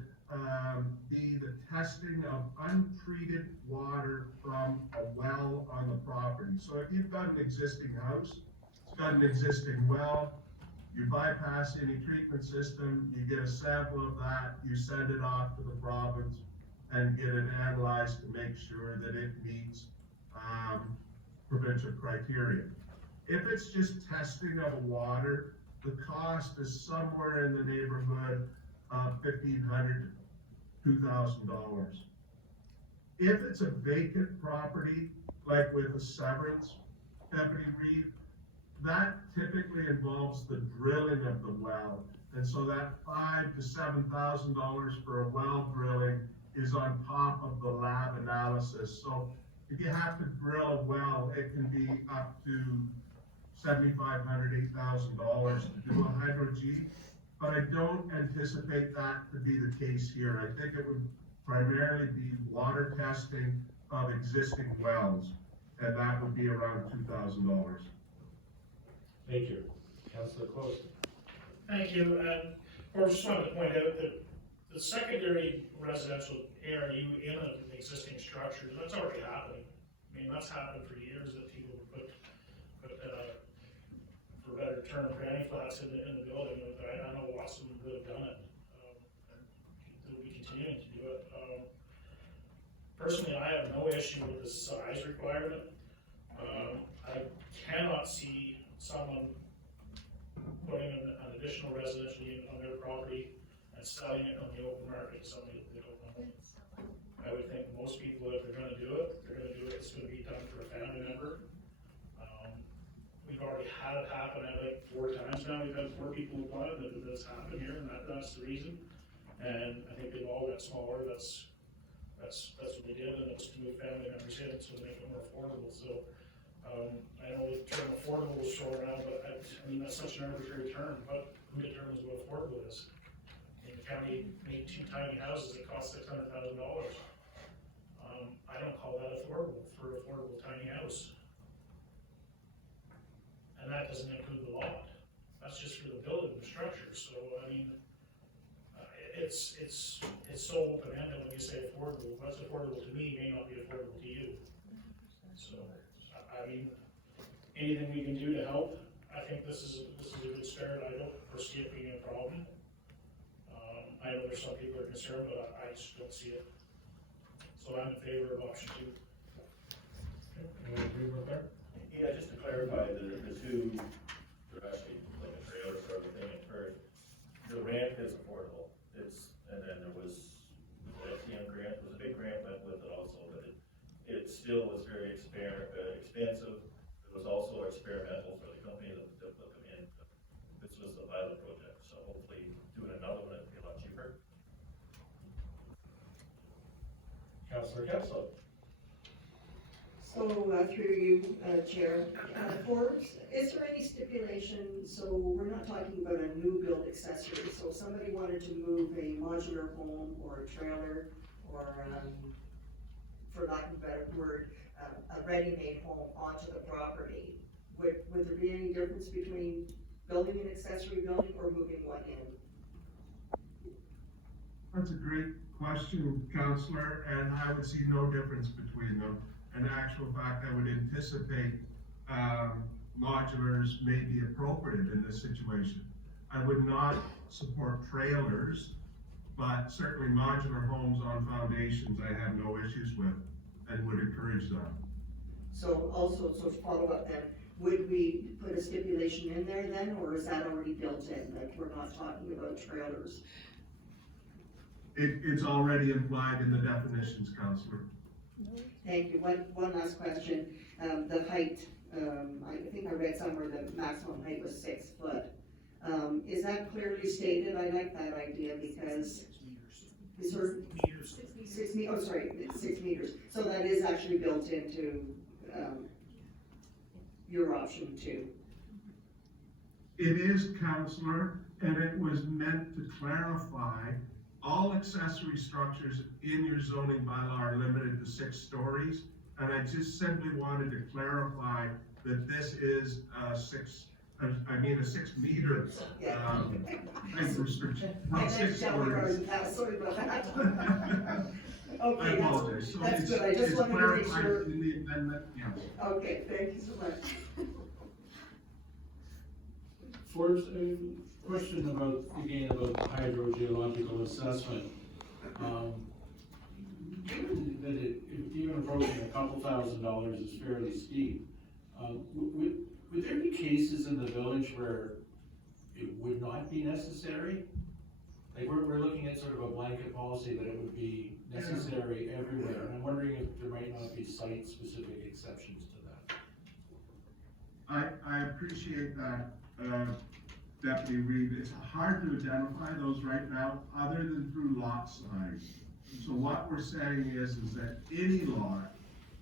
be the testing of untreated water from a well on the property. So if you've got an existing house, it's got an existing well, you bypass any treatment system, you get a sample of that, you send it off to the province and get it analyzed to make sure that it meets provincial criteria. If it's just testing of water, the cost is somewhere in the neighborhood of $1,500 to $2,000. If it's a vacant property, like with a severance, Deputy Reed, that typically involves the drilling of the well. And so that $5,000 to $7,000 for a well drilling is on top of the lab analysis. So if you have to drill a well, it can be up to $7,500, $8,000 to do a hydro-G, but I don't anticipate that to be the case here. I think it would primarily be water testing of existing wells, and that would be around $2,000. Thank you. Councillor Close. Thank you, I just wanted to point out that the secondary residential ARU in an existing structure, that's already happening. I mean, that's happened for years, that people put for better term, granny flats in the building. I know lots of them that have done it, and they'll be continuing to do it. Personally, I have no issue with the size requirement. I cannot see someone putting an additional residential unit on their property and selling it on the open market to somebody that they don't know. I would think most people, if they're gonna do it, it's gonna be done for a family member. We've already had it happen, I think 4 times now, we've had 4 people apply, that this happened here, and that's the reason. And I think they've all got smaller, that's what they did, and it's to move family members in, so to make it more affordable, so. I know the term affordable was thrown around, but I mean, that's such an arbitrary term, but who determines what affordable is? I mean, the county made 2 tiny houses that cost $600,000. I don't call that affordable for an affordable tiny house. And that doesn't include the lot. That's just for the building, the structure, so, I mean, it's so open-ended when you say affordable. What's affordable to me may not be affordable to you. So, I mean, anything we can do to help, I think this is a good start. I don't foresee it being a problem. I know there's some people that are concerned, but I just don't see it. So I'm in favor of option 2. Anyone agree with that? Yeah, just to clarify, the 2, they're actually like a trailer sort of thing at first. The ramp is affordable. And then there was, the FTM grant was a big grant went with it also, but it still was very expensive. It was also experimental for the company that put them in. This was the pilot project, so hopefully doing another one would be a lot cheaper. Councillor Kessler. So, through you, Chair, Forbes, is there any stipulation, so we're not talking about a new build accessory, so if somebody wanted to move a modular home or a trailer, or, for lack of a better word, a ready-made home onto the property, would there be any difference between building an accessory building or moving one in? That's a great question, Councillor, and I would see no difference between them. In actual fact, I would anticipate modulars may be appropriate in this situation. I would not support trailers, but certainly modular homes on foundations I have no issues with and would encourage them. So also, so to follow up then, would we put a stipulation in there then, or is that already built in, like we're not talking about trailers? It's already implied in the definitions, Councillor. Thank you. One last question. The height, I think I read somewhere the maximum height was 6 foot. Is that clearly stated? I like that idea because it's sort of Meters. 6 meters, oh, sorry, 6 meters. So that is actually built into, your option too. It is, Councillor, and it was meant to clarify all accessory structures in your zoning bylaw are limited to 6 stories. And I just simply wanted to clarify that this is a 6 meter, height restriction, not 6 stories. Sorry about that. I Okay, apologize. So that's it's- good. I just it's wanted to make clarified sure. in the amendment, yes. Okay, thank you so much. Forbes, a question about, again, about hydrogeological assessment. Given that even approaching $2,000 is fairly steep, would there be cases in the village where it would not be necessary? Like, we're looking at sort of a blanket policy that it would be necessary everywhere, and I'm wondering if there might not be site-specific exceptions to that. I appreciate that, Deputy Reed. It's hard to identify those right now, other than through lot size. So what we're saying is that any lot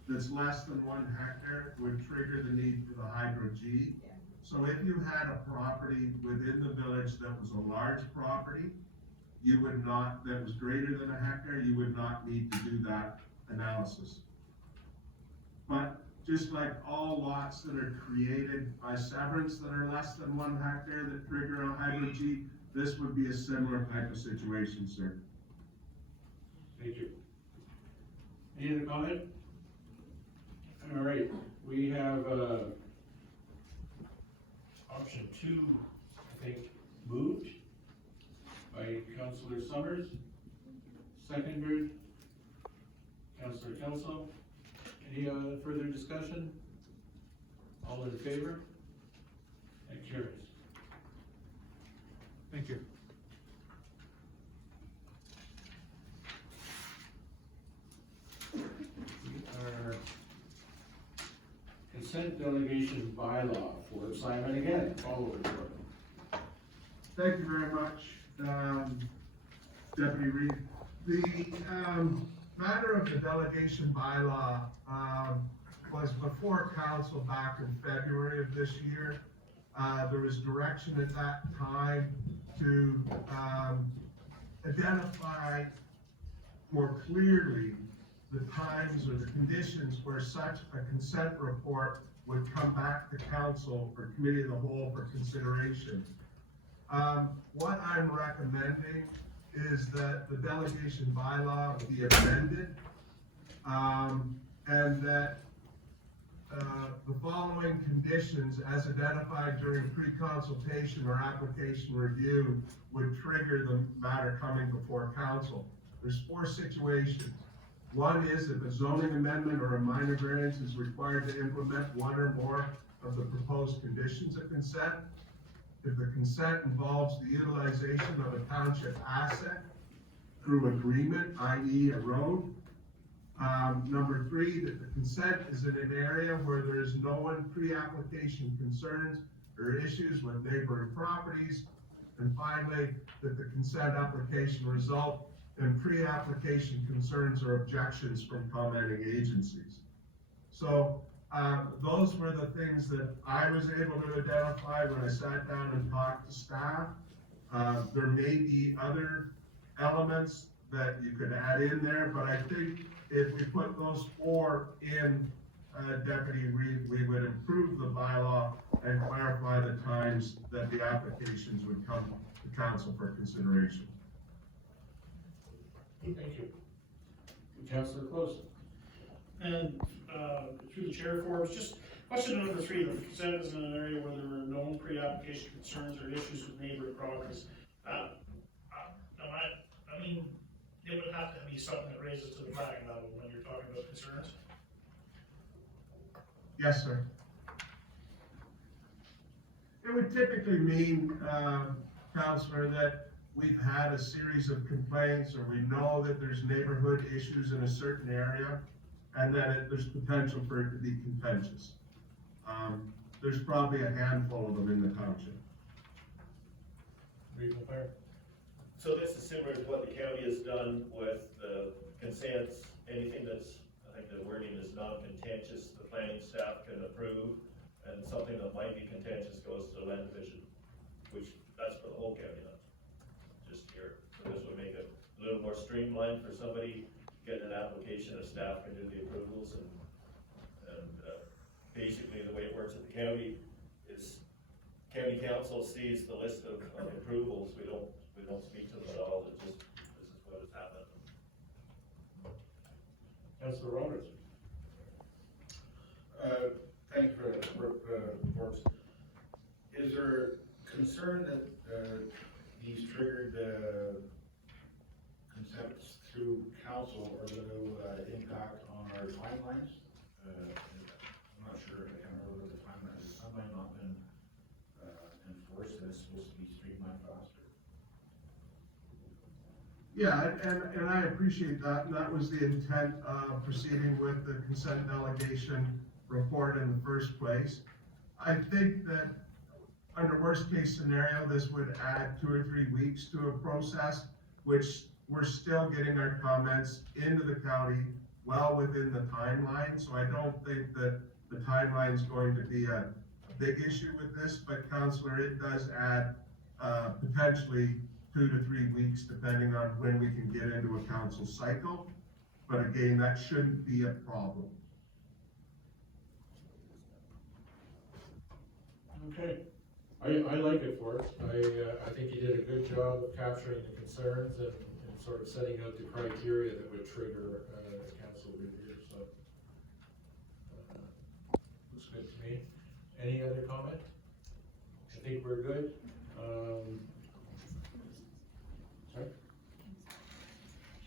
that's less than 1 hectare would trigger the need for the Hydro G. So if you had a property within the village that was a large property, you would not, that was greater than 1 hectare, you would not need to do that analysis. But just like all lots that are created by severance that are less than 1 hectare that trigger a Hydro G, this would be a similar type of situation, sir. Thank you. Any other comment? All right, we have, option 2, I think, moved by Councillor Summers, seconded Councillor Kelso. Any further discussion? All in favor? That carries. Thank you. Our consent delegation bylaw for Simon again, all over. Thank you very much, Deputy Reed. The matter of the delegation bylaw was before council back in February of this year. There was direction at that time to identify more clearly the times or the conditions where such a consent report would come back to council for committee of the whole for consideration. What I'm recommending is that the delegation bylaw be amended, and that the following conditions as identified during pre-consultation or application review would trigger the matter coming before council. There's 4 situations. One is if a zoning amendment or a minor variance is required to implement 1 or more of the proposed conditions of consent. If the consent involves the utilization of a township asset through agreement, i.e. a road. Number 3, that the consent is in an area where there is no pre-application concerns or issues with neighboring properties. And finally, that the consent application result in pre-application concerns or objections from commenting agencies. So those were the things that I was able to identify when I sat down and talked to staff. There may be other elements that you could add in there, but I think if we put those 4 in, Deputy Reed, we would improve the bylaw and clarify the times that the applications would come to council for consideration. Thank you. Councillor Close. And through the chair, Forbes, just Question number 3, the consent is in an area where there were known pre-application concerns or issues with neighborhood properties. I mean, it would have to be something that raises to the flagging level when you're talking about concerns. Yes, sir. It would typically mean, Counselor, that we've had a series of complaints, or we know that there's neighborhood issues in a certain area, and that there's potential for it to be contentious. There's probably a handful of them in the township. Reasonable fair. So this is similar to what the county has done with the consents, anything that's, I think the wording is non-contentious, the planning staff can approve, and something that might be contentious goes to the land division, which, that's for the whole county, not just here. So this would make it a little more streamlined for somebody getting an application, a staff can do the approvals, and basically the way it works at the county is county council sees the list of approvals, we don't speak to them at all, it just, this is what has happened. Councilor Roberts. Thank you for reports. Is there concern that these triggered consents through council are going to impact on our timelines? I'm not sure, I can't remember what the timeline is. Some might not been enforced, and it's supposed to be streamlined faster. Yeah, and I appreciate that, and that was the intent of proceeding with the consent delegation report in the first place. I think that under worst case scenario, this would add 2 or 3 weeks to a process, which we're still getting our comments into the county well within the timeline, so I don't think that the timeline is going to be a big issue with this, but Councillor, it does add potentially 2 to 3 weeks, depending on when we can get into a council cycle. But again, that shouldn't be a problem. Okay, I like it, Forrest. I think you did a good job of capturing the concerns and sort of setting out the criteria that would trigger council review, so. Looks good to me. Any other comment? I think we're good. Sorry?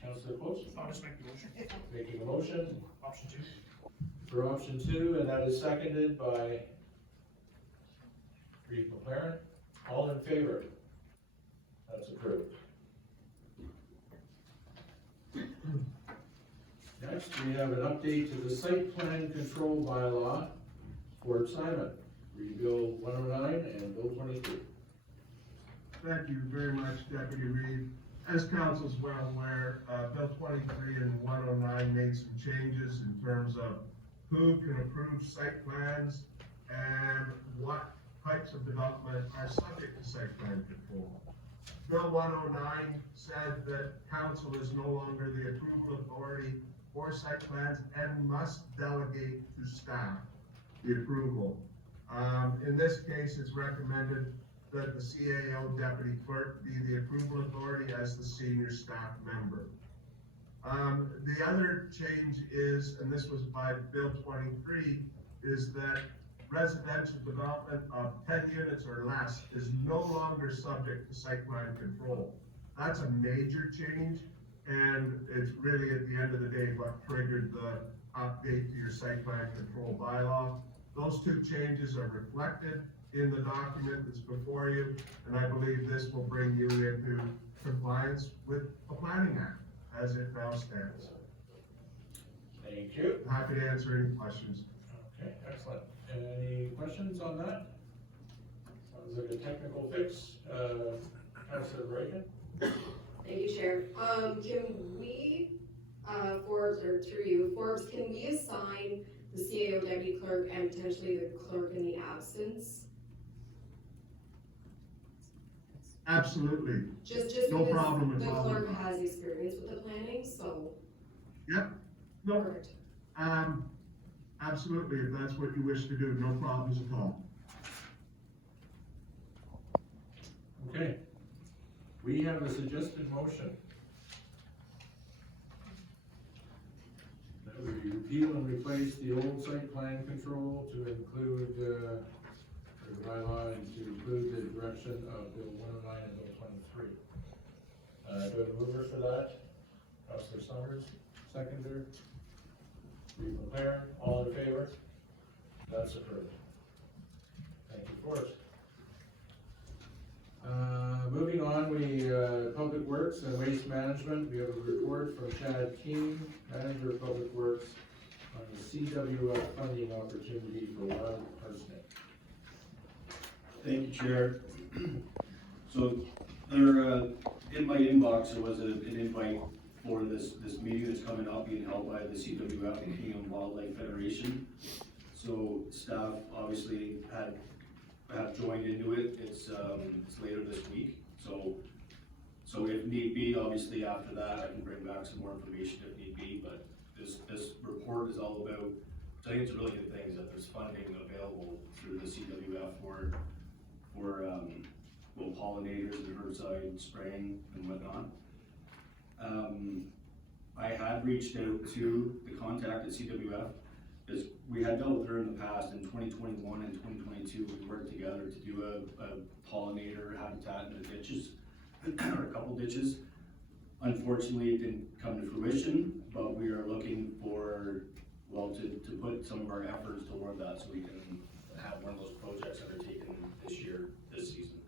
Councilor Close? I'll just make the motion. Making a motion Option 2. for option 2, and that is seconded by Reed McLaren. All in favor? That's approved. Next, we have an update to the site plan control bylaw for Simon, Read Bill 109 and Bill 23. Thank you very much, Deputy Reed. As council's well aware, Bill 23 and 109 made some changes in terms of who can approve site plans and what types of development are subject to site plan control. Bill 109 said that council is no longer the approval authority for site plans and must delegate to staff the approval. In this case, it's recommended that the CAO deputy clerk be the approval authority as the senior staff member. The other change is, and this was by Bill 23, is that residential development of 10 units or less is no longer subject to site plan control. That's a major change, and it's really at the end of the day what triggered the update to your site plan control bylaw. Those 2 changes are reflected in the document that's before you, and I believe this will bring you into compliance with the Planning Act as it now stands. Thank you. Happy to answer any questions. Okay, excellent. Any questions on that? Sounds like a technical fix. Councilor Reagan? Thank you, Chair. Can we, Forbes, or through you, Forbes, can we assign the CAO deputy clerk and potentially the clerk in the absence? Absolutely. Just No because problem the at all. clerk has experience with the planning, so. Yep. No, Perfect. absolutely, if that's what you wish to do, no problems at all. Okay. We have a suggested motion that we repeal and replace the old site plan control to include, or the bylaw and to include the direction of Bill 109 and Bill 23. Do I have a mover for that? Councillor Summers, seconder. Reeve McLaren, all in favor? That's approved. Thank you, Forrest. Moving on, Public Works and Waste Management, we have a report from Chad King, Manager of Public Works, on the CWF funding opportunity for wild parsnip. Thank you, Chair. So there, in my inbox, there was an invite for this meeting that's coming up, being held by the CWF and Kingdom Wildlife Federation. So staff obviously have joined into it. It's later this week. So if need be, obviously after that, I can bring back some more information if need be. But this report is all about, I think it's a really good thing, is that there's funding available through the CWF for well, pollinators and herbicide spraying and whatnot. I had reached out to the contact at CWF, because we had dealt with her in the past. In 2021 and 2022, we worked together to do a pollinator habitat in the ditches, or a couple ditches. Unfortunately, it didn't come to fruition, but we are looking for, well, to put some of our efforts toward that so we can have one of those projects undertaken this season.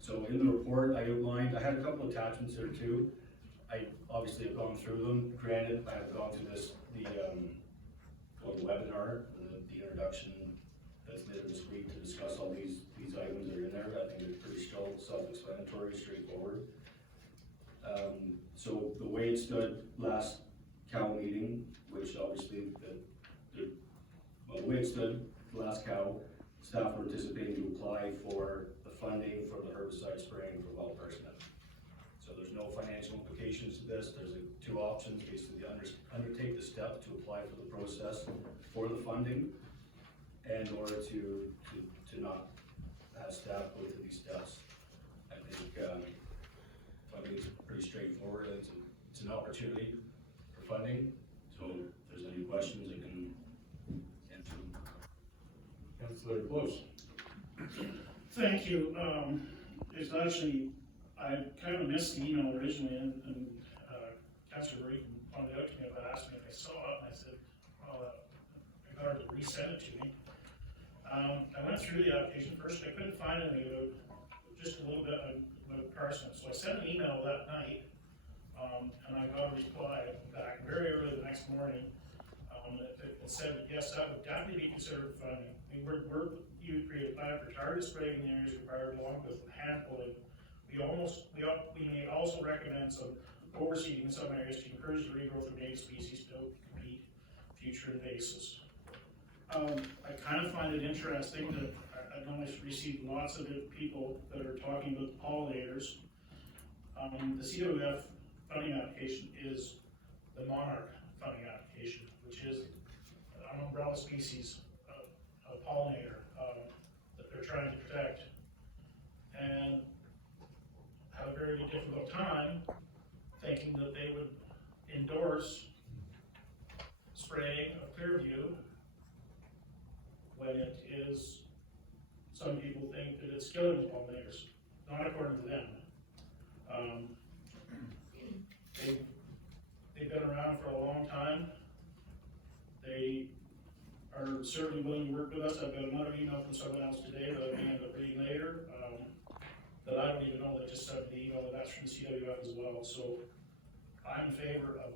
So in the report, I outlined, I had a couple attachments there too. I obviously have gone through them. Granted, I have gone through the webinar, the introduction that's later this week to discuss all these items that are in there. I think it's pretty self-explanatory, straightforward. So the way it stood last cow meeting, which obviously the way it stood last cow, staff were anticipating to apply for the funding for the herbicide spraying for wild parsnip. So there's no financial implications to this. There's two options, basically undertake the step to apply for the process for the funding, and or to not have staff go through these steps. I think funding is pretty straightforward. It's an opportunity for funding. So if there's any questions, I can answer them. Councillor Close. Thank you. It's actually, I kind of missed the email originally, and Councillor Reeve pointed out to me about asking me if I saw it, and I said, well, I got her to resend it to me. I went through the application first. I couldn't find anything about just a little bit about parsnip, so I sent an email that night, and I got a reply back very early the next morning. It said, yes, that would definitely be considered funding. You would create a plan for target spraying in the areas required along with hand pulling. We may also recommend some overseeding in some areas to encourage the regrowth of native species to compete future invasives. I kind of find it interesting that I know I've received lots of people that are talking about the pollinators. The CWF funding application is the Monarch funding application, which is an umbrella species of pollinator that they're trying to protect, and have a very difficult time thinking that they would endorse spraying of Clearview when it is, some people think that it's killing the pollinators, not according to them. They've been around for a long time. They are certainly willing to work with us. I've got another email from someone else today that I may end up reading later, that I don't even know, that just sent the email, that that's from the CWF as well. So I'm in favor of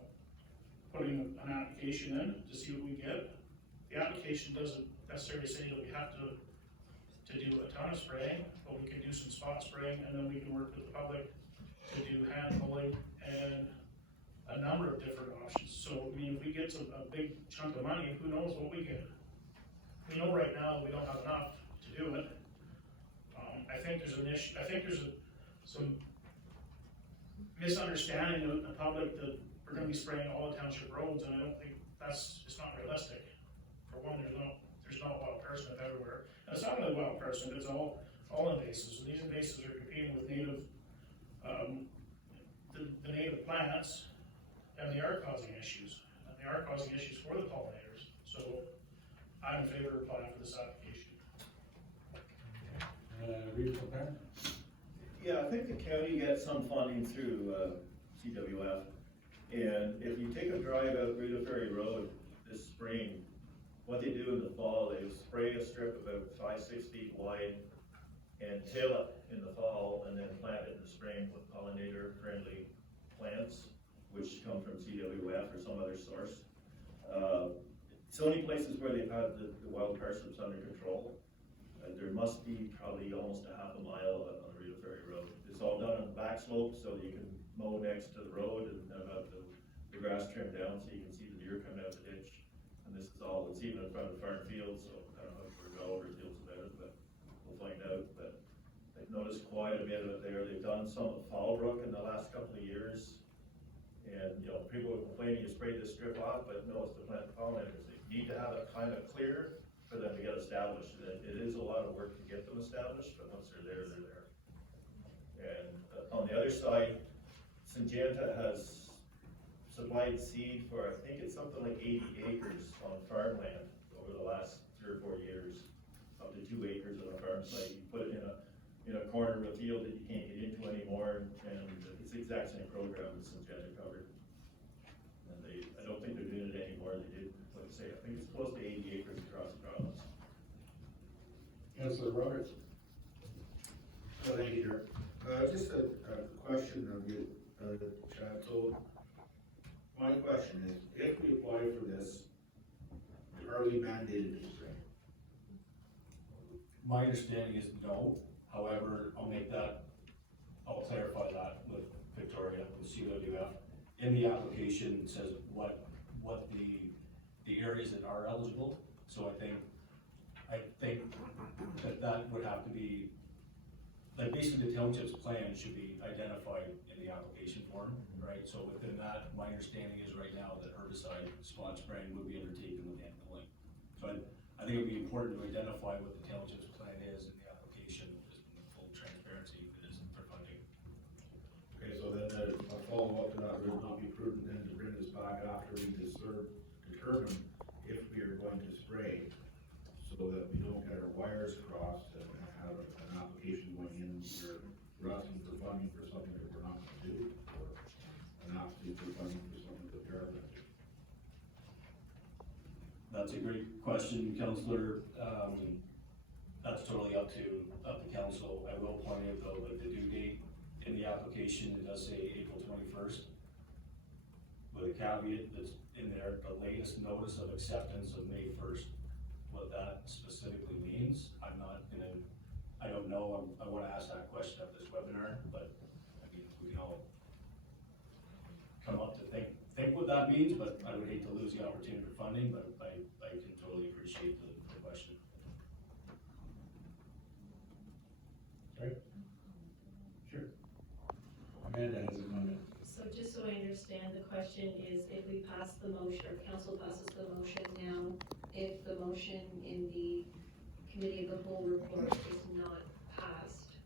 putting an application in to see what we get. The application doesn't necessarily say that we have to do a ton of spraying, but we can do some spot spraying, and then we can work with the public to do hand pulling and a number of different options. So, I mean, if we get a big chunk of money, who knows what we get. We know right now we don't have enough to do it. I think there's an issue. I think there's some misunderstanding of the public that we're going to be spraying all the township roads, and I don't think it's not realistic. For one, there's not wild parsnip everywhere, and it's not only wild parsnip; it's all invasives. And these invasives are competing with native, the native plants and the they are causing issues, and they are causing issues for the pollinators, so I'm in favor of applying for this application. Read from there. Yeah, I think the county gets some funding through, CWF. And if you take a drive out Rita Ferry Road this spring, what they do in the fall, they spray a strip about 5-6 feet wide and till it in the fall and then plant it in the spring with pollinator-friendly plants, which come from CWF or some other source. It's the only places where they've had the wild parsnips under control. There must be probably almost a half a mile on Rita Ferry Road. It's all done on the back slope, so you can mow next to the road and have the grass trimmed down so you can see the deer coming out the ditch. And this is all, it's even in front of the farm field, so I don't know if we're all over feels about it, but we'll find out. But I've noticed quite a bit of it there. They've done some at Fallbrook in the last couple of years. And, you know, people are complaining you sprayed this strip off, but no, it's to plant pollinators. They need to have it kind of clear for them to get established. It is a lot of work to get them established, but once they're there, they're there. And on the other side, Syngenta has supplied seed for, I think it's something like 80 acres on farmland over the last 3 or 4 years, up to 2 acres on a farm site. You put it in a corner of a field that you can't get into anymore, and it's the exact same program that Syngenta covered. And I don't think they're doing it anymore. They did, like I say, I think it's close to 80 acres across the province. Councilor Roberts. Thank you, Chair. Just a question of you, Chad. So my question is, if we apply for this, are we mandated to spray? My understanding is no. However, I'll clarify that with Victoria, with CWF. In the application, it says what the areas that are eligible. So I think that would have to be, like, basically the township's plan should be identified in the application form, right? So within that, my understanding is right now that herbicide spot spraying would be undertaken with hand pulling. So I think it would be important to identify what the township's plan is in the application, just in full transparency if it isn't for funding. Okay, so then a follow-up to that, would it not be prudent then to bring this back after we determine if we are going to spray, so that we don't get our wires crossed and have an application going in where we're asking for funding for something that we're not gonna do, or an asking for funding for something that we are gonna do? That's a great question, Councillor. That's totally up to council. I will point out though that the due date in the application, it does say April 21st. With a caveat that's in there, the latest notice of acceptance of May 1st. What that specifically means, I don't know. I want to ask that question at this webinar, but I mean, we can all come up to think what that means, but I would hate to lose the opportunity for funding, but I can totally appreciate the question. Right? Sure. Amanda has a comment. So just so I understand, the question is if we pass the motion, or council passes the motion now, if the motion in the committee of the whole report is not passed,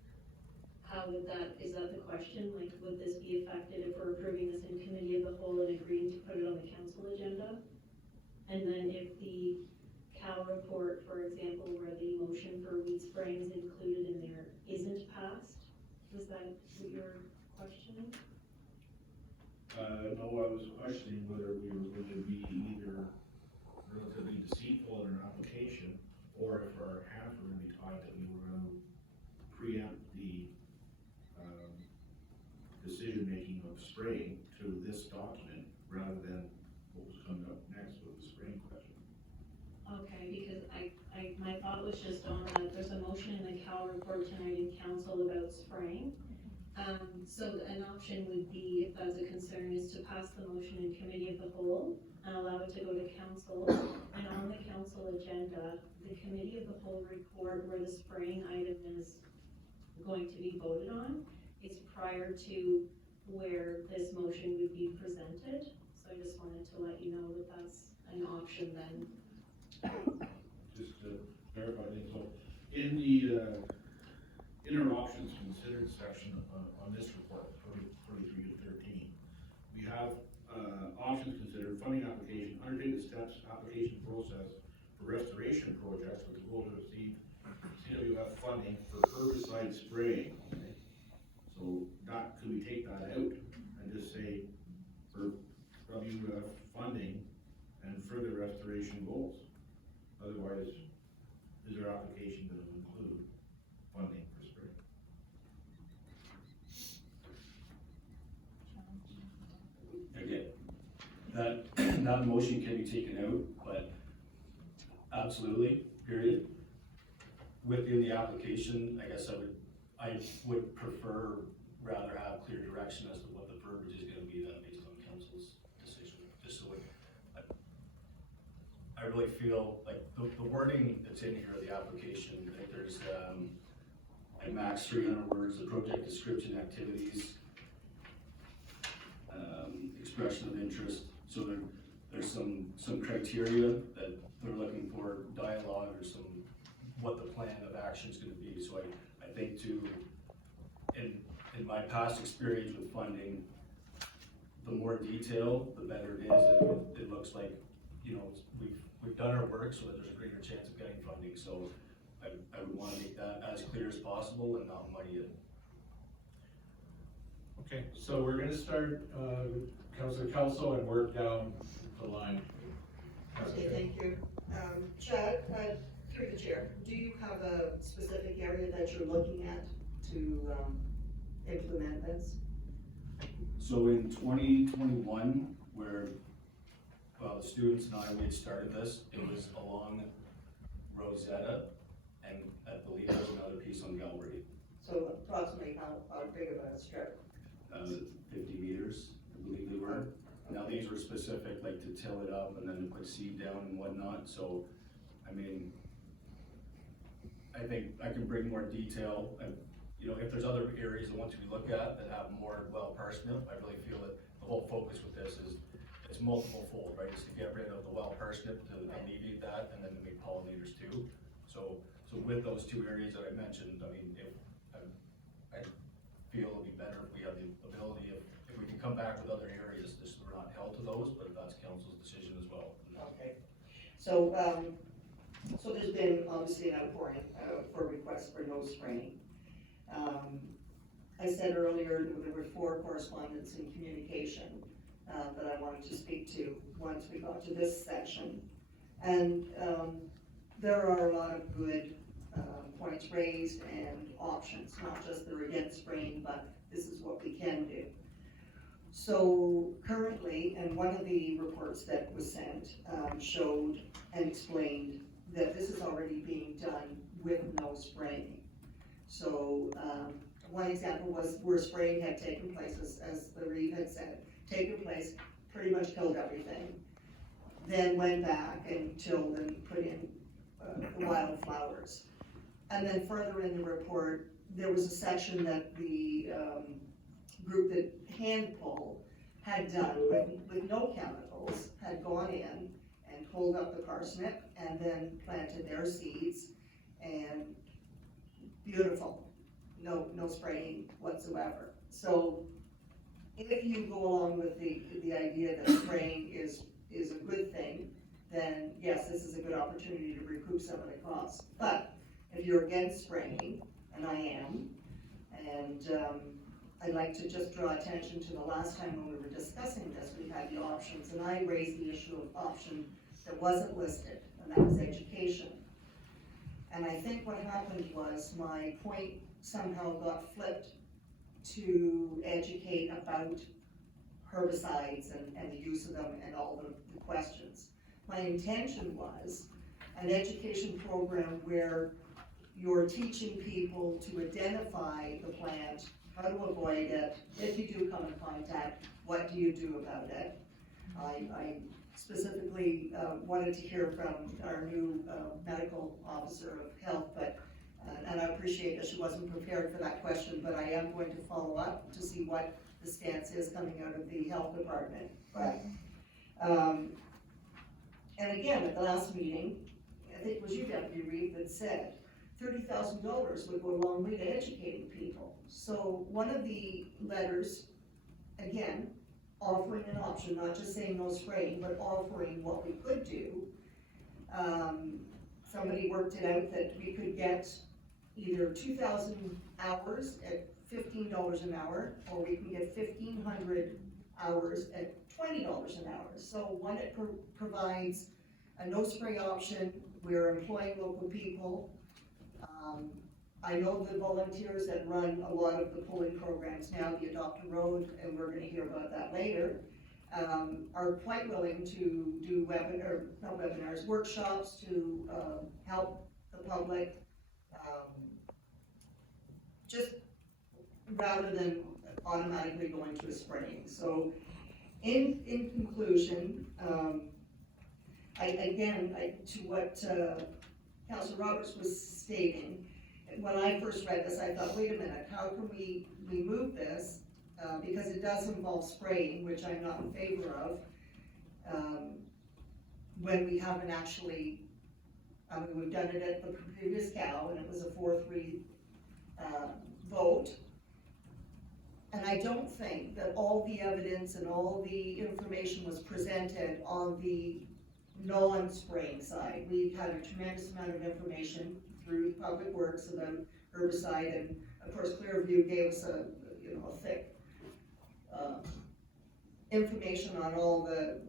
how would is that the question? Like, would this be affected if we're approving this in committee of the whole and agreeing to put it on the council agenda? And then if the cow report, for example, where the motion for weed spraying is included in there isn't passed, is that what you're questioning? No, I was questioning whether we were going to be either relatively deceitful in our application, or if our hands were going to be tied that we were going to preempt the decision-making of spraying to this document, rather than what was coming up next with the spraying question. Okay, because my thought was just on that there's a motion in the cow report tonight in council about spraying. So an option would be, if that's a concern, is to pass the motion in committee of the whole and allow it to go to council. And on the council agenda, the committee of the whole report where the spraying item is going to be voted on is prior to where this motion would be presented. So I just wanted to let you know that that's an option then. Just to verify things, so in the in our options considered section on this report, 43 to 13, we have process for restoration projects with the goal to receive CWF funding for herbicide spraying. Okay? So that, could we take that out and just say for WF funding and further restoration goals? Otherwise, is our application going to include funding for spray? Again, that motion can be taken out, but absolutely, period. Within the application, I guess I would prefer rather have clear direction as to what the verbiage is gonna be then based on council's decision, just so I really feel like the wording that's in here, the application, that there's, like max 300 words, the project description, activities, expression of interest, so there's some criteria that they're looking for, dialogue, or what the plan of action is gonna be, so I think in my past experience with funding, the more detail, the better it is. It looks like, you know, we've done our work so that there's a greater chance of getting funding, so I would wanna make that as clear as possible and not muddy it. Okay, so we're gonna start, with Councilor Kelso and work down the line. Okay, thank you. Chad, through the chair, do you have a specific area that you're looking at to, implement this? So in 2021, where, well, the students and we had started this, it was along Rosetta, and I believe there's another piece on Galbraith. So approximately how big of a strip? 50 meters, I believe they were. Now these were specific, like to till it up and then to put seed down and whatnot, so, I mean, I think I can bring more detail, and, you know, if there's other areas that want to be looked at that have more well parsnip, I really feel that the whole focus with this is, it's multiple fold, right? It's to get rid of the well parsnip to alleviate that, and then to make pollinators too. So with those two areas that I mentioned, I mean, if, I feel it'd be better if we have the ability of, if we can come back with other areas, this, we're not held to those, but that's council's decision as well. Okay. So, so there's been obviously an outpouring, for requests for no spraying. I said earlier, there were 4 correspondents in communication, that I wanted to speak to once we got to this section. And, there are a lot of good, points raised and options, not just they're against spraying, but this is what we can do. So currently, and one of the reports that was sent, showed and explained that this is already being done with no spraying. So, one example was where spraying had taken place, as the Reeve had said, taken place, pretty much killed everything. Then went back and tilled and put in the wildflowers. And then further in the report, there was a section that the group that hand pull had done with no chemicals, had gone in and pulled up the parsnip and then planted their seeds, and beautiful, no spraying whatsoever. So if you go along with the idea that spraying is a good thing, then yes, this is a good opportunity to recoup some of the costs. But if you're against spraying, and I am, and I'd like to just draw attention to the last time when we were discussing this, we had the options, and I raised the issue of option that wasn't listed, and that was education. And I think what happened was my point somehow got flipped to educate about herbicides and the use of them and all the questions. My intention was an education program where you're teaching people to identify the plant, how to avoid it, if you do come in contact, what do you do about it? I specifically wanted to hear from our new medical officer of health, but and I appreciate that she wasn't prepared for that question, but I am going to follow up to see what the stance is coming out of the health department. But and again, at the last meeting, I think it was you, Deputy Reeve, that said $30,000 would go a long way to educating people. So one of the letters, again, offering an option, not just saying no spraying, but offering what we could do, Somebody worked it out that we could get either 2,000 hours at $15 an hour, or we can get 1,500 hours at $20 an hour. So one, it provides a no spray option. We're employing local people. I know the volunteers that run a lot of the polling programs now, the Adopt a Road, and we're gonna hear about that later, are quite willing to do workshops to help the public, just rather than automatically going to a spraying. So in conclusion, to what Councilor Roberts was stating, when I first read this, I thought, wait a minute, how can we remove this? Because it does involve spraying, which I'm not in favor of, when we haven't actually, we've done it at the previous cow, and it was a 4-3 vote. And I don't think that all the evidence and all the information was presented on the non-spraying side. We've had a tremendous amount of information through Public Works about herbicide, and of course Clearview gave us a thick information on all the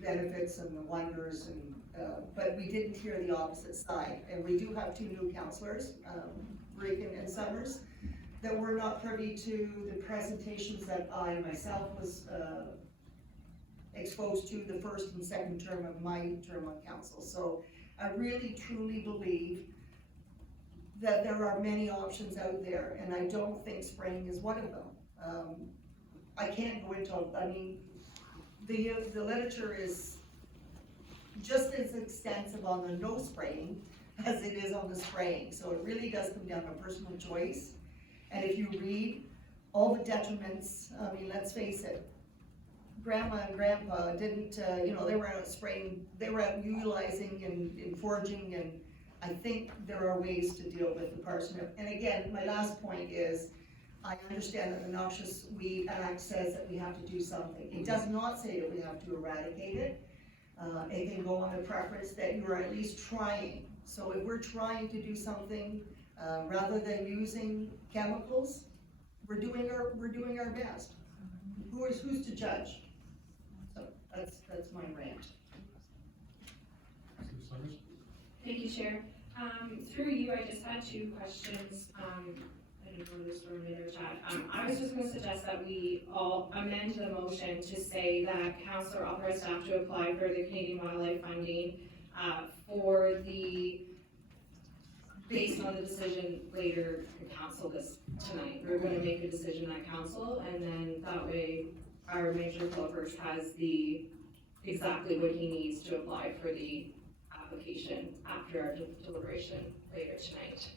benefits and the wonders, and but we didn't hear the opposite side. And we do have 2 new councillors, Regan and Summers, that were not privy to the presentations that I myself was exposed to the first and second term of my term on council. So I really truly believe that there are many options out there, and I don't think spraying is one of them. I can't go into, the literature is just as extensive on the no spraying as it is on the spraying. So it really does come down to personal choice. And if you read all the detriments, let's face it, Grandma and Grandpa didn't, they were out spraying, they were out utilizing and foraging, and I think there are ways to deal with the parsnip. And again, my last point is, I understand that the Noxious Weed Act says that we have to do something. It does not say that we have to eradicate it. It can go on the preference that you are at least trying. So if we're trying to do something, rather than using chemicals, we're doing our best. Who's to judge? So that's my rant. Thank you, Chair. Through you, I just had 2 questions. I didn't know this from later chat. I was just going to suggest that we all amend the motion to say that Council authorize staff to apply for the Canadian Wildlife Funding for the, based on the decision later in council this tonight. We're going to make a decision at council, and then that way our major developers has the exactly what he needs to apply for the application after our deliberation later tonight.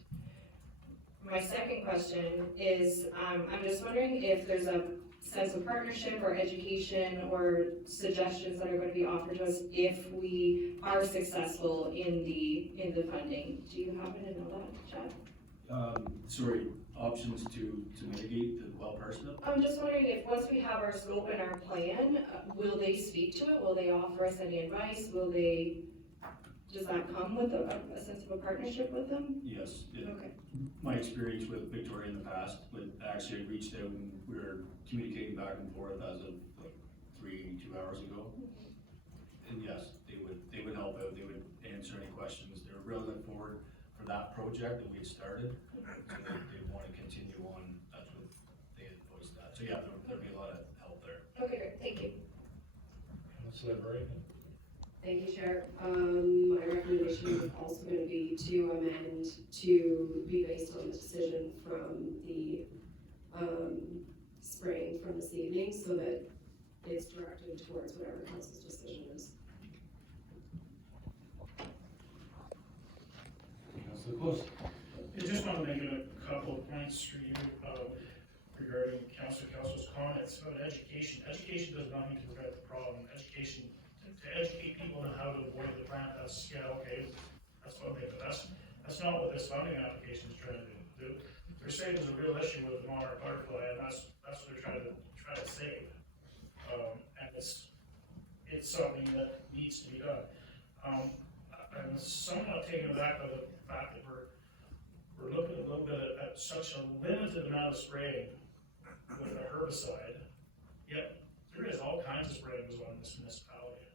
My second question is, I'm just wondering if there's a sense of partnership or education or suggestions that are going to be offered to us if we are successful in the funding. Do you happen to know that, Chad? Sorry, options to mitigate the wild parsnip? I'm just wondering if once we have our scope and our plan, will they speak to it? Will they offer us any advice? Does that come with a sense of a partnership with them? Yes. Okay. My experience with Victoria in the past, actually I reached out and we were communicating back and forth as of like 2 hours ago. And yes, they would help out, they would answer any questions. They were really looking forward for that project that we had started. So they want to continue on, that's what they had voiced that. So yeah, there'll be a lot of help there. Okay, great, thank you. Councilor Reagan. Thank you, Chair. My recommendation is also going to be to amend to be based on the decision from the spraying from this evening, so that it's directed towards whatever council's decision is. Councilor Close. I just want to make a couple of points for you regarding Councilor's comments about education. Education does nothing to prevent the problem. Education, to educate people on how to avoid the plant, that's, okay, that's one thing, but that's not what this funding application is trying to do. They're saying there's a real issue with the monarch butterfly, and that's what they're trying to save. And it's something that needs to be done. I'm I'm somewhat taken aback by the fact that we're looking a little bit at such a limited amount of spraying with a herbicide, yet there is all kinds of spraying goes on in this municipality.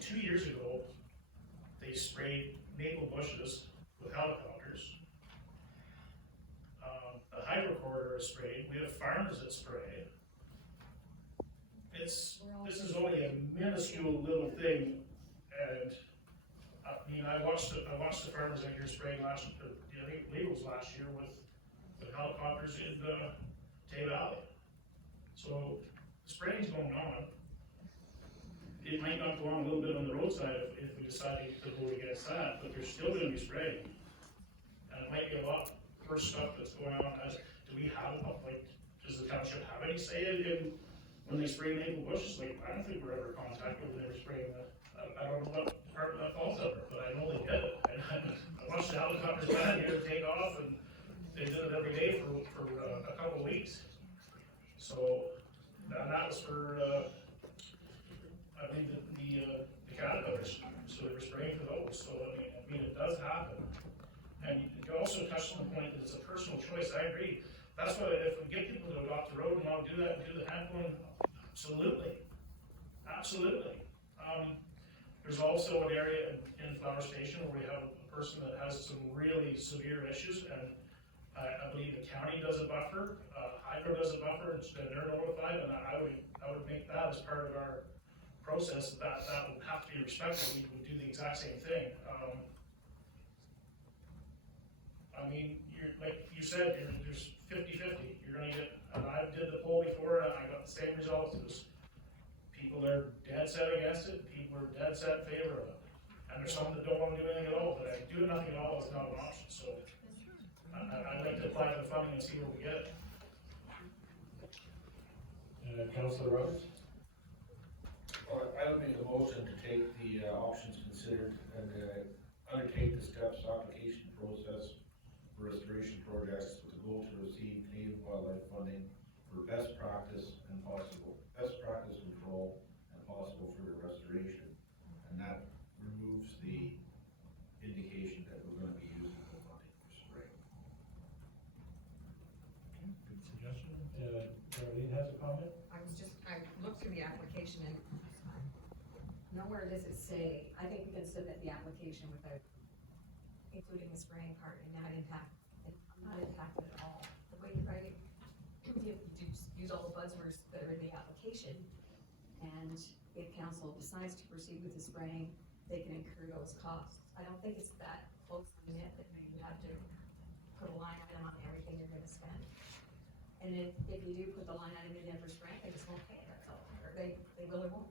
2 years ago, they sprayed maple bushes with helicopters. The hydrocorridor is sprayed, we have farmers that spray. This is only a minuscule little thing, and I mean, I watched the farmers out here spraying I believe it was last year with helicopters in Tay Valley. So spraying's going on. It might not go on a little bit on the roadside if we decide to go against that, but there's still gonna be spraying. And it might be a lot worse stuff that's going on do we have, like, does the township have any say in when they spray maple bushes? Like, I don't think we're ever contacted when they were spraying I don't know what department that falls under, but I know they did it. And I watched the helicopters land here take off, and they did it every day for a couple of weeks. So, and that was for, I believe the caterpillars, so they were spraying for those, so I mean, it does happen. And you also touched on the point that it's a personal choice, I agree. That's why if we get people to adopt the road and want to do that and do the hand pulling, absolutely, absolutely. There's also an area in Flower Station where we have a person that has some really severe issues, and I believe the county does a buffer, Hydro does a buffer, and they're notified, and I would make that as part of our process, that would have to be respected. We would do the exact same thing. I mean, like you said, there's 50-50. You're gonna get, and I did the poll before, and I got the same results. It was people are dead set against it, people are dead set in favor of it. And there's some that don't want to do anything at all, but doing nothing at all is not an option, so I'd like to apply for the funding and see where we get it. Councilor Roberts? I would make a motion to take the options considered and undertake the steps application process for restoration projects with the goal to receive Canadian wildlife funding for best practice control and possible further restoration. And that removes the indication that we're going to be using the funding for spraying. Good suggestion. Darlene has a comment? I looked through the application and nowhere does it say, I think we can submit the application without including the spraying part and not impacted at all. The way you write it, you use all the buzzwords that are in the application, and if council decides to proceed with the spraying, they can incur those costs. I don't think it's that closely knit that you have to put a line item on everything you're gonna spend. And if you do put the line item in there for spraying, they just won't pay it, that's all, or they will or won't.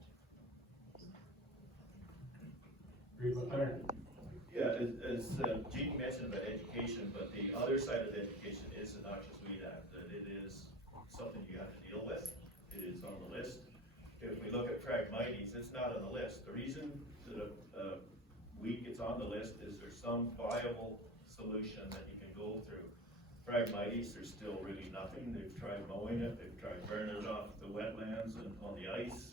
Yeah, as Jean mentioned about education, but the other side of education is the Noxious Weed Act, that it is something you have to deal with. It is on the list. If we look at Phragmites, it's not on the list. The reason that weed gets on the list is there's some viable solution that you can go through. Phragmites, there's still really nothing. They've tried mowing it, they've tried burning it off the wetlands and on the ice.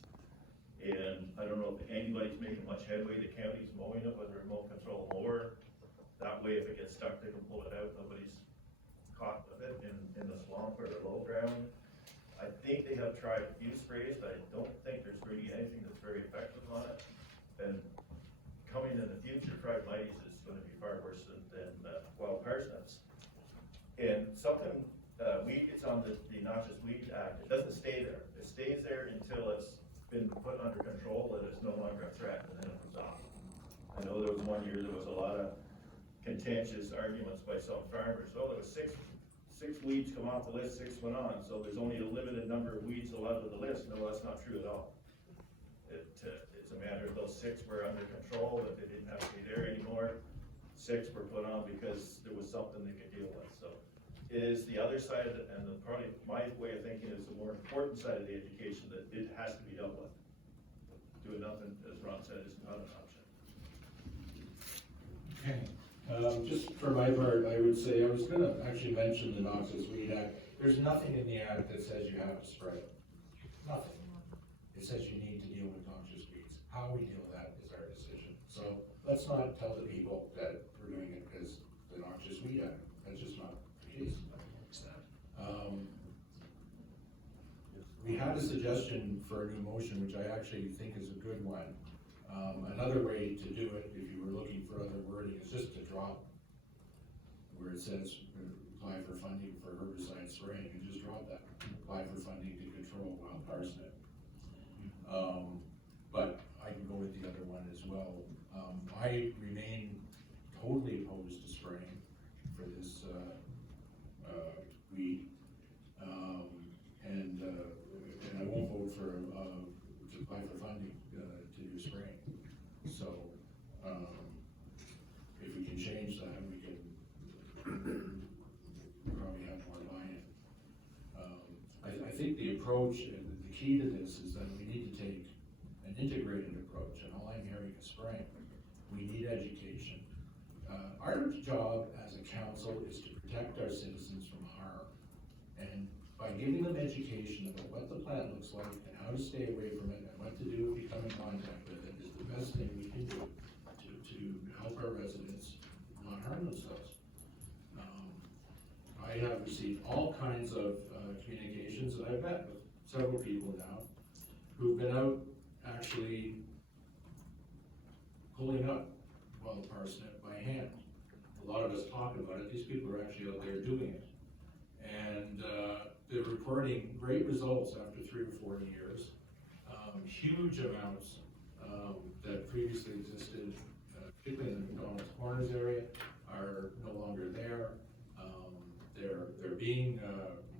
And I don't know if anybody's making much headway. The county's mowing it with a remote control mower. That way, if it gets stuck, they can pull it out. Nobody's caught with it in the swamp or the low ground. I think they have tried a few sprays, but I don't think there's really anything that's very effective on it. And coming in the future, Phragmites is going to be far worse than wild parsnips. And something, it's on the Noxious Weed Act. It doesn't stay there. It stays there until it's been put under control, that it's no longer a threat, and then it comes off. I know there was one year there was a lot of contentious arguments by some farmers. Oh, there was six weeds come off the list, 6 went on, so there's only a limited number of weeds allowed on the list. No, that's not true at all. It's a matter of those 6 were under control, that they didn't have to be there anymore. 6 were put on because there was something they could deal with. So it is the other side of it, and probably my way of thinking is the more important side of the education, that it has to be dealt with. Doing nothing, as Ron said, is not an option. Okay. Just for my part, I would say, I was gonna actually mention the Noxious Weed Act. There's nothing in the act that says you have to spray. Nothing. It says you need to deal with noxious weeds. How we deal with that is our decision. So let's not tell the people that we're doing it because they're noxious weed out. That's just not the case. We had a suggestion for a new motion, which I actually think is a good one. Another way to do it, if you were looking for other wording, is just to drop where it says apply for funding for herbicide spraying, and just drop that. Apply for funding to control wild parsnip. But I can go with the other one as well. I remain totally opposed to spraying for this weed. And I won't vote for, to apply for funding, to do spraying. So, if we can change that, we can probably have more buy-in. I think the approach, and the key to this is that we need to take an integrated approach, and all I'm hearing is spraying. We need education. Our job as a council is to protect our citizens from harm. And by giving them education about what the plant looks like and how to stay away from it and what to do if you come in contact with it is the best thing we can do to help our residents not harm themselves. I have received all kinds of communications, and I've met with several people now who've been out actually pulling up wild parsnip by hand. A lot of us talk about it, these people are actually out there doing it. And they're reporting great results after 3 or 4 years. Huge amounts that previously existed, particularly in the McDonald's Corners area, are no longer there. They're being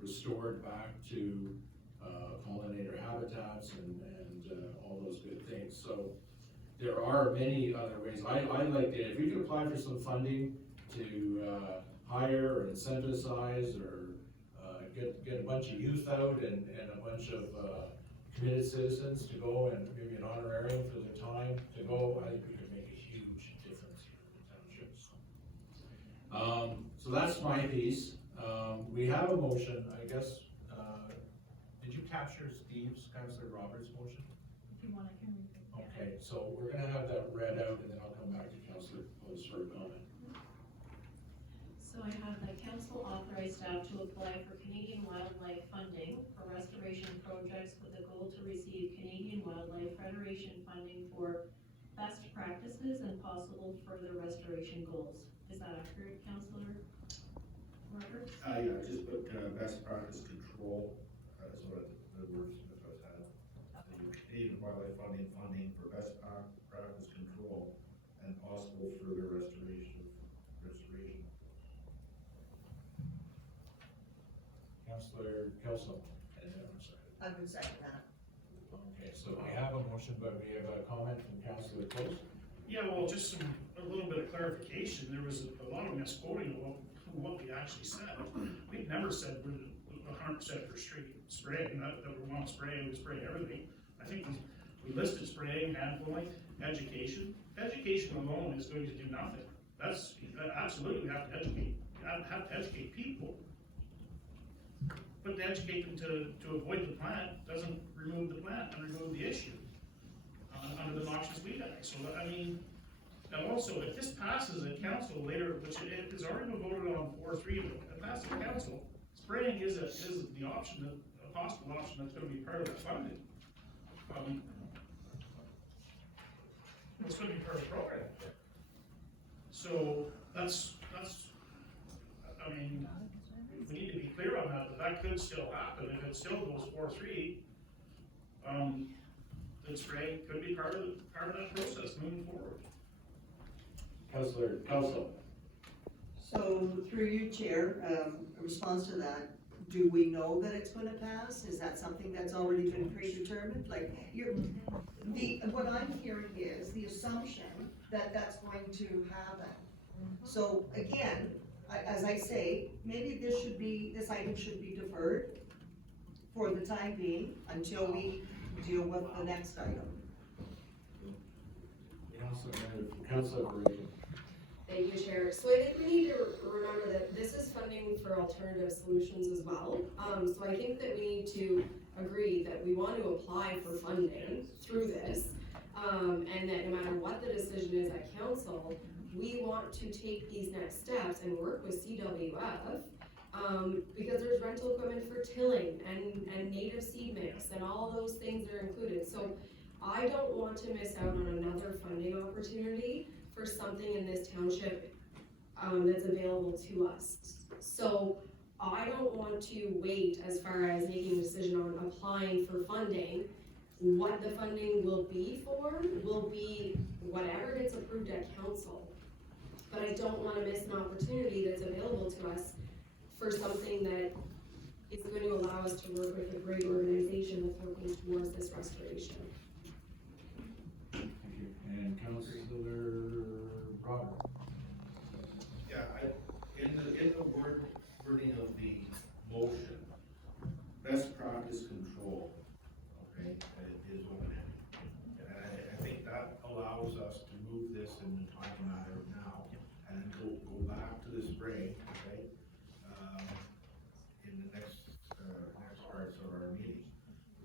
restored back to pollinator habitats and all those good things. So there are many other ways. I like that if we could apply for some funding to hire or incentivize or get a bunch of youth out and a bunch of committed citizens to go and maybe an honorarium for their time to go, I think we could make a huge difference here in the township. So that's my piece. We have a motion, I guess, did you capture Councillor Roberts' motion? If you want, I can read it. Okay, so we're gonna have that read out and then I'll come back to Councillor Post for a comment. So I have that council authorized staff to apply for Canadian wildlife funding for restoration projects with a goal to receive Canadian Wildlife Federation funding for best practices and possible further restoration goals. Is that accurate, Councillor Roberts? Yeah, just put, best practice control, is what the wordsmith was had. The Canadian wildlife funding for best practice control and possible further restoration. Councillor Kelso, and then I'm sorry. I would second that. Okay, so we have a motion, but we have a comment from Councillor Post. Yeah, well, just a little bit of clarification, there was a lot of misquoting of what we actually said. We've never said we're 100% for straight spraying, that we want to spray and we spray everything. I think we listed spraying, handling, education. Education alone is going to do nothing. That's, absolutely, we have to educate. You have to educate people. But to educate them to avoid the plant doesn't remove the plant and remove the issue under the Noxious Weed Act. So, I mean, and also, if this passes at council later, which it has already been voted on 4-3, but if it passes at council, spraying is the option, a possible option that's going to be part of that funding. It's going to be part of the program. So that's, I mean, we need to be clear on that could still happen. If it still goes 4-3, then spraying could be part of that process moving forward. Councillor Kelso. So through you, Chair, a response to that, do we know that it's gonna pass? Is that something that's already been predetermined? Like, what I'm hearing is the assumption that that's going to happen. So again, as I say, maybe this item should be deferred for the time being until we deal with the next item. Councillor Reagan. Thank you, Chair. So I think we need to remember that this is funding for alternative solutions as well. So I think that we need to agree that we want to apply for funding through this. and that no matter what the decision is at council, we want to take these next steps and work with CWF, because there's rental equipment for tilling and native seed mix and all those things are included. So I don't want to miss out on another funding opportunity for something in this township that's available to us. So I don't want to wait as far as making a decision on applying for funding. What the funding will be for will be whatever gets approved at council. But I don't want to miss an opportunity that's available to us for something that is going to allow us to work with a great organization that's working towards this restoration. Thank you. And Councilor Robert? Yeah, in the wording of the motion, best practice control, okay, is open-ended. And I think that allows us to move this in the time matter now, and then go back to the spring, okay? In the next parts of our meeting.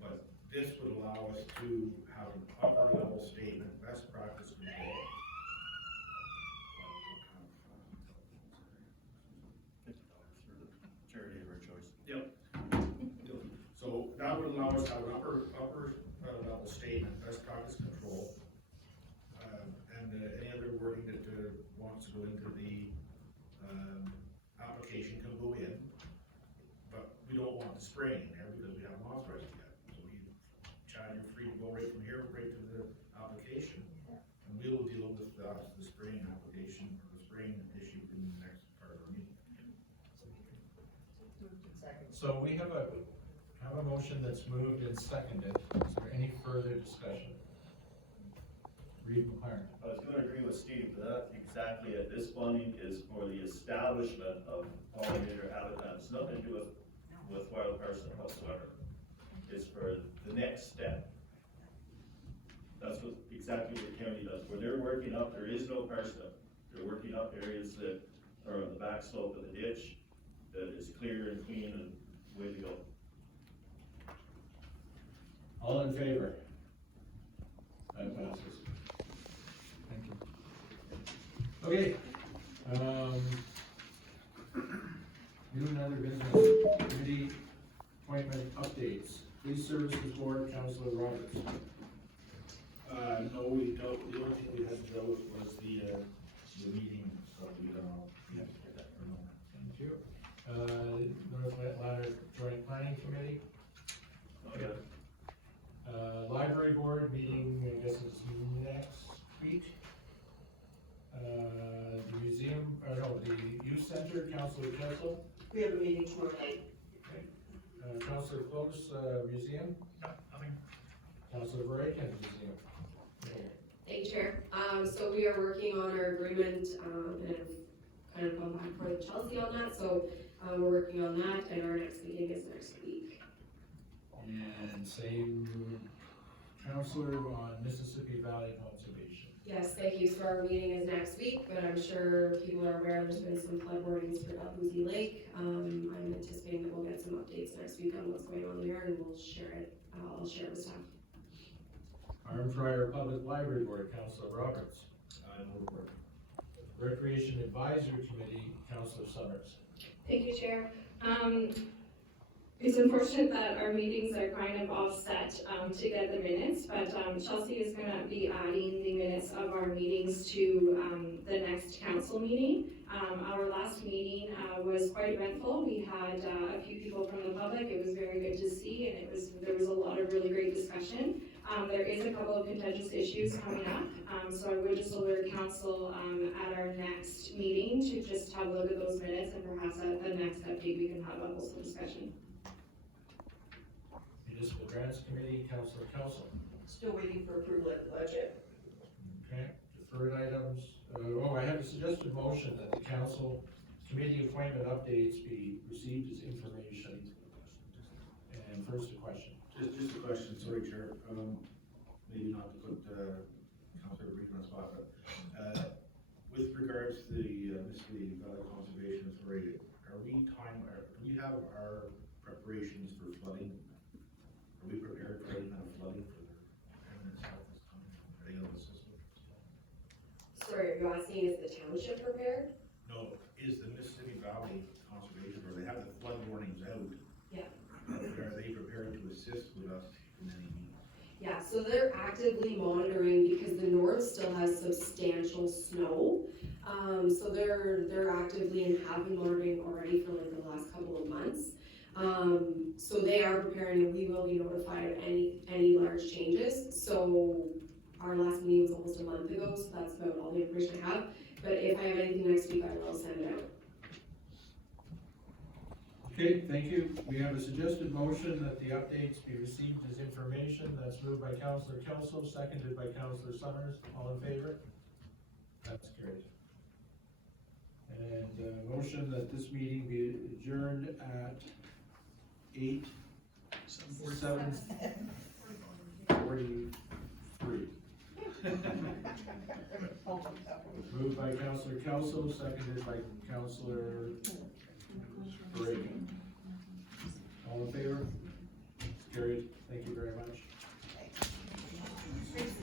But this would allow us to have an upper level statement, best practice control. Charity of our choice. Yep. So that would allow us to have an upper level statement, best practice control. And any other wording that wants to go into the application can go in. But we don't want the spraying in there because we haven't authorized it yet. So Chad, you're free to go right from here, right to the application. And we will deal with the spraying application, or the spraying issue in the next part of our meeting. So we have a motion that's moved and seconded. Is there any further discussion? Reed McLaren. I was gonna agree with Steve, but that's exactly it. This funding is for the establishment of pollinator habitats, nothing to do with wild parsley whatsoever. It's for the next step. That's exactly what the county does. Where they're working up, there is no parsnip. They're working up areas that are on the back slope of the ditch that is clear and clean and way to go. All in favor? That passes. Thank you. Okay. New and other business, committee appointment updates. Police Services Board, Councilor Roberts. No, we don't, the only thing we had to deal with was the meeting, so we don't know. Yeah. Thank you. North Lanark Joint Planning Committee. Oh, yeah. Library Board meeting, I guess it's next week. The museum, the youth center, Councilor Kessel. We have a meeting tomorrow night. Okay. Councilor Close, museum. No, nothing. Councilor Barakin, museum. Thank you, Chair. So we are working on our agreement, and I've kind of gone back and forth with Chelsea on that, so we're working on that, and our next meeting is next week. And same Councilor on Mississippi Valley Conservation. Yes, thank you. So our meeting is next week, but I'm sure people are aware there's been some flood warnings for Dalhousie Lake. I'm anticipating that we'll get some updates next week on what's going on there, and we'll share it. I'll share it with staff. Arm Friar Public Library Board, Councilor Roberts. No report. Recreation Advisory Committee, Councilor Summers. Thank you, Chair. It's unfortunate that our meetings are kind of offset to get the minutes, but Chelsea is going to be adding the minutes of our meetings to the next council meeting. Our last meeting was quite eventful. We had a few people from the public. It was very good to see, and there was a lot of really great discussion. There is a couple of contentious issues coming up, so I would just alert council at our next meeting to just have a look at those minutes, and perhaps at the next update we can have a wholesome discussion. Municipal Grants Committee, Councilor Kelso. Still waiting for approval of the budget. Okay, deferred items. I have a suggested motion that the council committee appointment updates be received as information. And first a question. Just a question, sorry, Chair. Maybe not to put Councilor Reed on the spot, but with regards to the Mississippi Valley Conservation Authority, do we have our preparations for flooding? Are we prepared for any kind of flooding for their permanent south this time? Are they township prepared. No, is the Mississippi Valley Conservation, or they have the flood warnings out? Yeah. Are they prepared to assist with us in any means? Yeah, so they're actively monitoring because the north still has substantial snow. So they're actively and have been monitoring already for like the last couple of months. So they are preparing and we will be notified of any large changes. So our last meeting was almost a month ago, so that's about all the information I have. But if I have anything next week, I will send it out. Okay, thank you. We have a suggested motion that the updates be received as information. That's moved by Councillor Kelso, seconded by Councillor Summers. All in favor? That's carried. And motion that this meeting be adjourned at 7:43. Moved by Councillor Kelso, seconded by Councillor Reagan. All in favor?